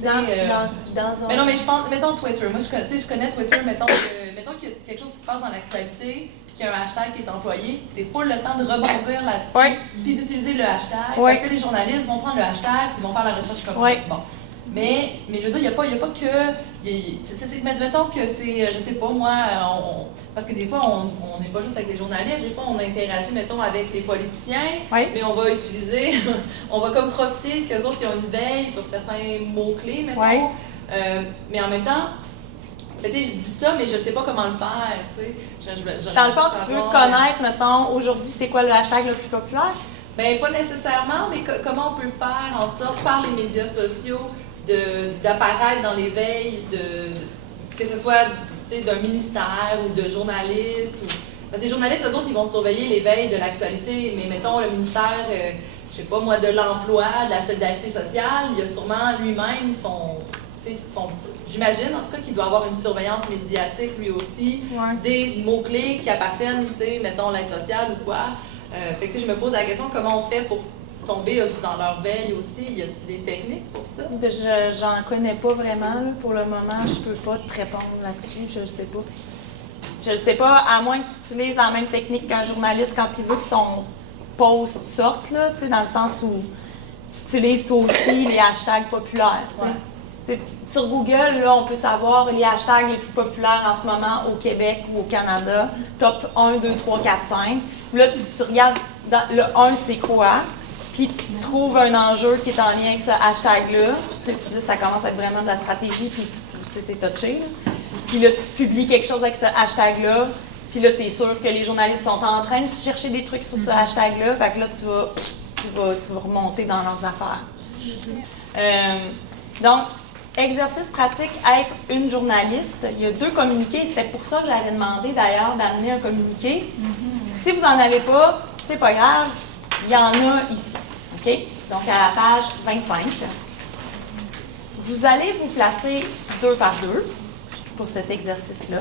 Mais non, mais je pense, mettons Twitter, moi, je connais Twitter, mettons qu'il y a quelque chose qui se passe dans l'actualité, qu'il y a un hashtag qui est employé, c'est full le temps de rebondir là-dessus, puis d'utiliser le hashtag, parce que les journalistes vont prendre le hashtag, puis vont faire la recherche comme ça. Bon. Mais je veux dire, il n'y a pas que... Mettons que c'est, je sais pas, moi, parce que des fois, on n'est pas juste avec les journalistes, des fois, on interagit, mettons, avec les politiciens, mais on va utiliser, on va comme profiter qu'eux autres, ils ont une veille sur certains mots-clés, mettons, mais en même temps, tu sais, je dis ça, mais je ne sais pas comment le faire, tu sais. Dans le fond, tu veux connaître, mettons, aujourd'hui, c'est quoi le hashtag le plus populaire? Bien, pas nécessairement, mais comment on peut faire en sorte, par les médias sociaux, d'apparaître dans les veilles, que ce soit d'un ministère ou de journalistes. Parce que les journalistes, eux autres, ils vont surveiller les veilles de l'actualité, mais mettons, le ministère, je sais pas moi, de l'emploi, de la solidarité sociale, il y a sûrement lui-même j'imagine en tout cas qu'il doit avoir une surveillance médiatique lui aussi, des mots-clés qui appartiennent, tu sais, mettons l'aide sociale ou quoi. Fait que je me pose la question comment on fait pour tomber dans leur veille aussi. Y a-t-il des techniques pour ça? J'en connais pas vraiment. Là. Pour le moment, je peux pas te répondre là-dessus. Je le sais pas. Je le sais pas, à moins que tu utilises la même technique qu'un journaliste quand il veut que son post sorte, là, dans le sens où tu utilises toi aussi les hashtags populaires. Sur Google, là, on peut savoir les hashtags les plus populaires en ce moment au Québec ou au Canada. Top 1, 2, 3, 4, 5. Là, tu regardes, le 1, c'est quoi? Puis tu trouves un enjeu qui est en lien avec ce hashtag-là. Là, ça commence à être vraiment de la stratégie, puis c'est touché. Là. Puis là, tu publies quelque chose avec ce hashtag-là. Puis là, tu es sûr que les journalistes sont en train de chercher des trucs sur ce hashtag-là. Fait que là, tu vas remonter dans leurs affaires. Donc, exercice pratique, être une journaliste. Il y a 2 communiqués. C'était pour ça que j'avais demandé d'ailleurs d'amener un communiqué. Si vous n'en avez pas, c'est pas grave, il y en a ici. OK? Donc, à la page 25, vous allez vous placer 2 par 2 pour cet exercice-là.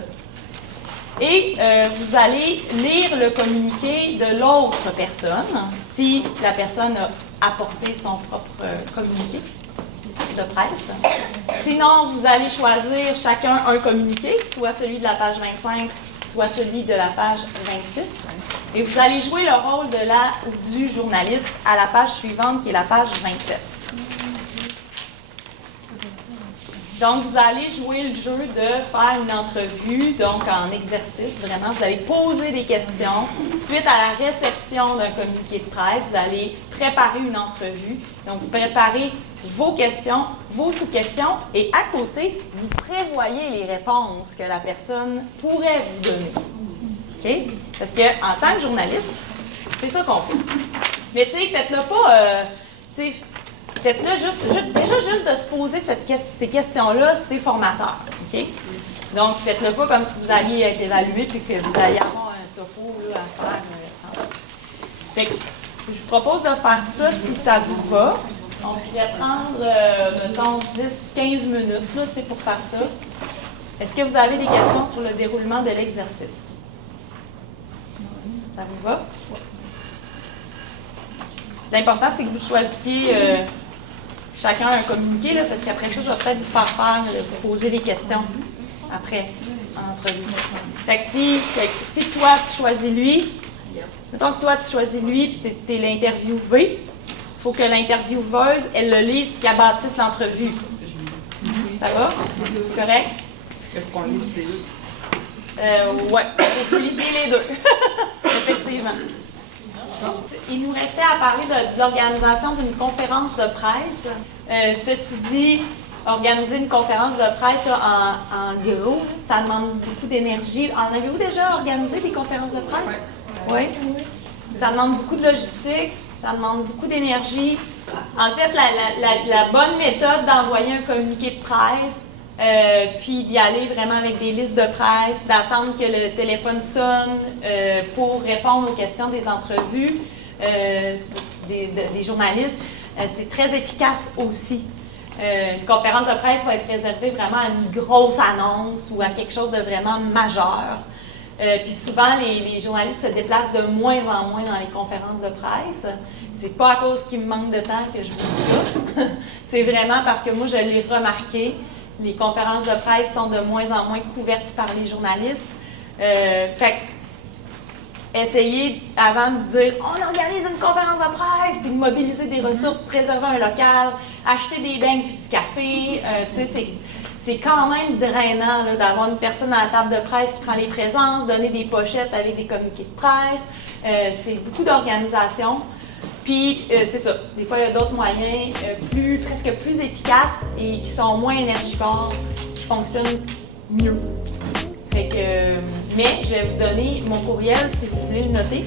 Et vous allez lire le communiqué de l'autre personne, si la personne a apporté son propre communiqué de presse. Sinon, vous allez choisir chacun un communiqué, soit celui de la page 25, soit celui de la page 26. Et vous allez jouer le rôle du journaliste à la page suivante, qui est la page 27. Donc, vous allez jouer le jeu de faire une entrevue, donc en exercice, vraiment. Vous allez poser des questions. Suite à la réception d'un communiqué de presse, vous allez préparer une entrevue. Donc, vous préparez vos questions, vos sous-questions, et à côté, vous prévoyez les réponses que la personne pourrait vous donner. OK? Parce qu'en tant que journaliste, c'est ça qu'on fait. Mais tu sais, faites-le pas, faites-le juste de se poser ces questions-là, c'est formateur. OK? Donc, faites-le pas comme si vous alliez être évalué puis que vous alliez avoir un topo là, à faire. Fait que, je vous propose de faire ça si ça vous va. On pourrait prendre, mettons, 10-15 minutes là, pour faire ça. Est-ce que vous avez des questions sur le déroulement de l'exercice? Ça vous va? L'important, c'est que vous choisissiez chacun un communiqué, là, parce qu'après ça, je vais peut-être vous faire vous poser des questions après, en entrevue. Fait que si toi, tu choisis lui, mettons que toi, tu choisis lui, puis tu es l'interviewé, il faut que l'intervieweuse, elle le lise, puis qu'elle bâtisse l'entrevue. Ça va? C'est correct? On lise les deux. Oui, vous lisez les deux. Effectivement. Il nous restait à parler de l'organisation d'une conférence de presse. Ceci dit, organiser une conférence de presse là, en gros, ça demande beaucoup d'énergie. En avez-vous déjà organisé des conférences de presse? Oui. Ça demande beaucoup de logistique, ça demande beaucoup d'énergie. En fait, la bonne méthode d'envoyer un communiqué de presse, puis d'y aller vraiment avec des listes de presse, d'attendre que le téléphone sonne pour répondre aux questions des entrevues, des journalistes, c'est très efficace aussi. Une conférence de presse va être réservée vraiment à une grosse annonce ou à quelque chose de vraiment majeur. Puis souvent, les journalistes se déplacent de moins en moins dans les conférences de presse. C'est pas à cause qu'il me manque de temps que je vous dis ça. C'est vraiment parce que moi, je l'ai remarqué. Les conférences de presse sont de moins en moins couvertes par les journalistes. Fait que, essayez, avant de dire « on organise une conférence de presse », puis de mobiliser des ressources, réserver un local, acheter des beignes puis du café. Tu sais, c'est quand même drainant là, d'avoir une personne à la table de presse qui prend les présences, donner des pochettes avec des communiqués de presse. C'est beaucoup d'organisation. Puis, c'est ça. Des fois, il y a d'autres moyens presque plus efficaces et qui sont moins énergivores, qui fonctionnent mieux. Fait que, mais je vais vous donner mon courriel si vous voulez le noter.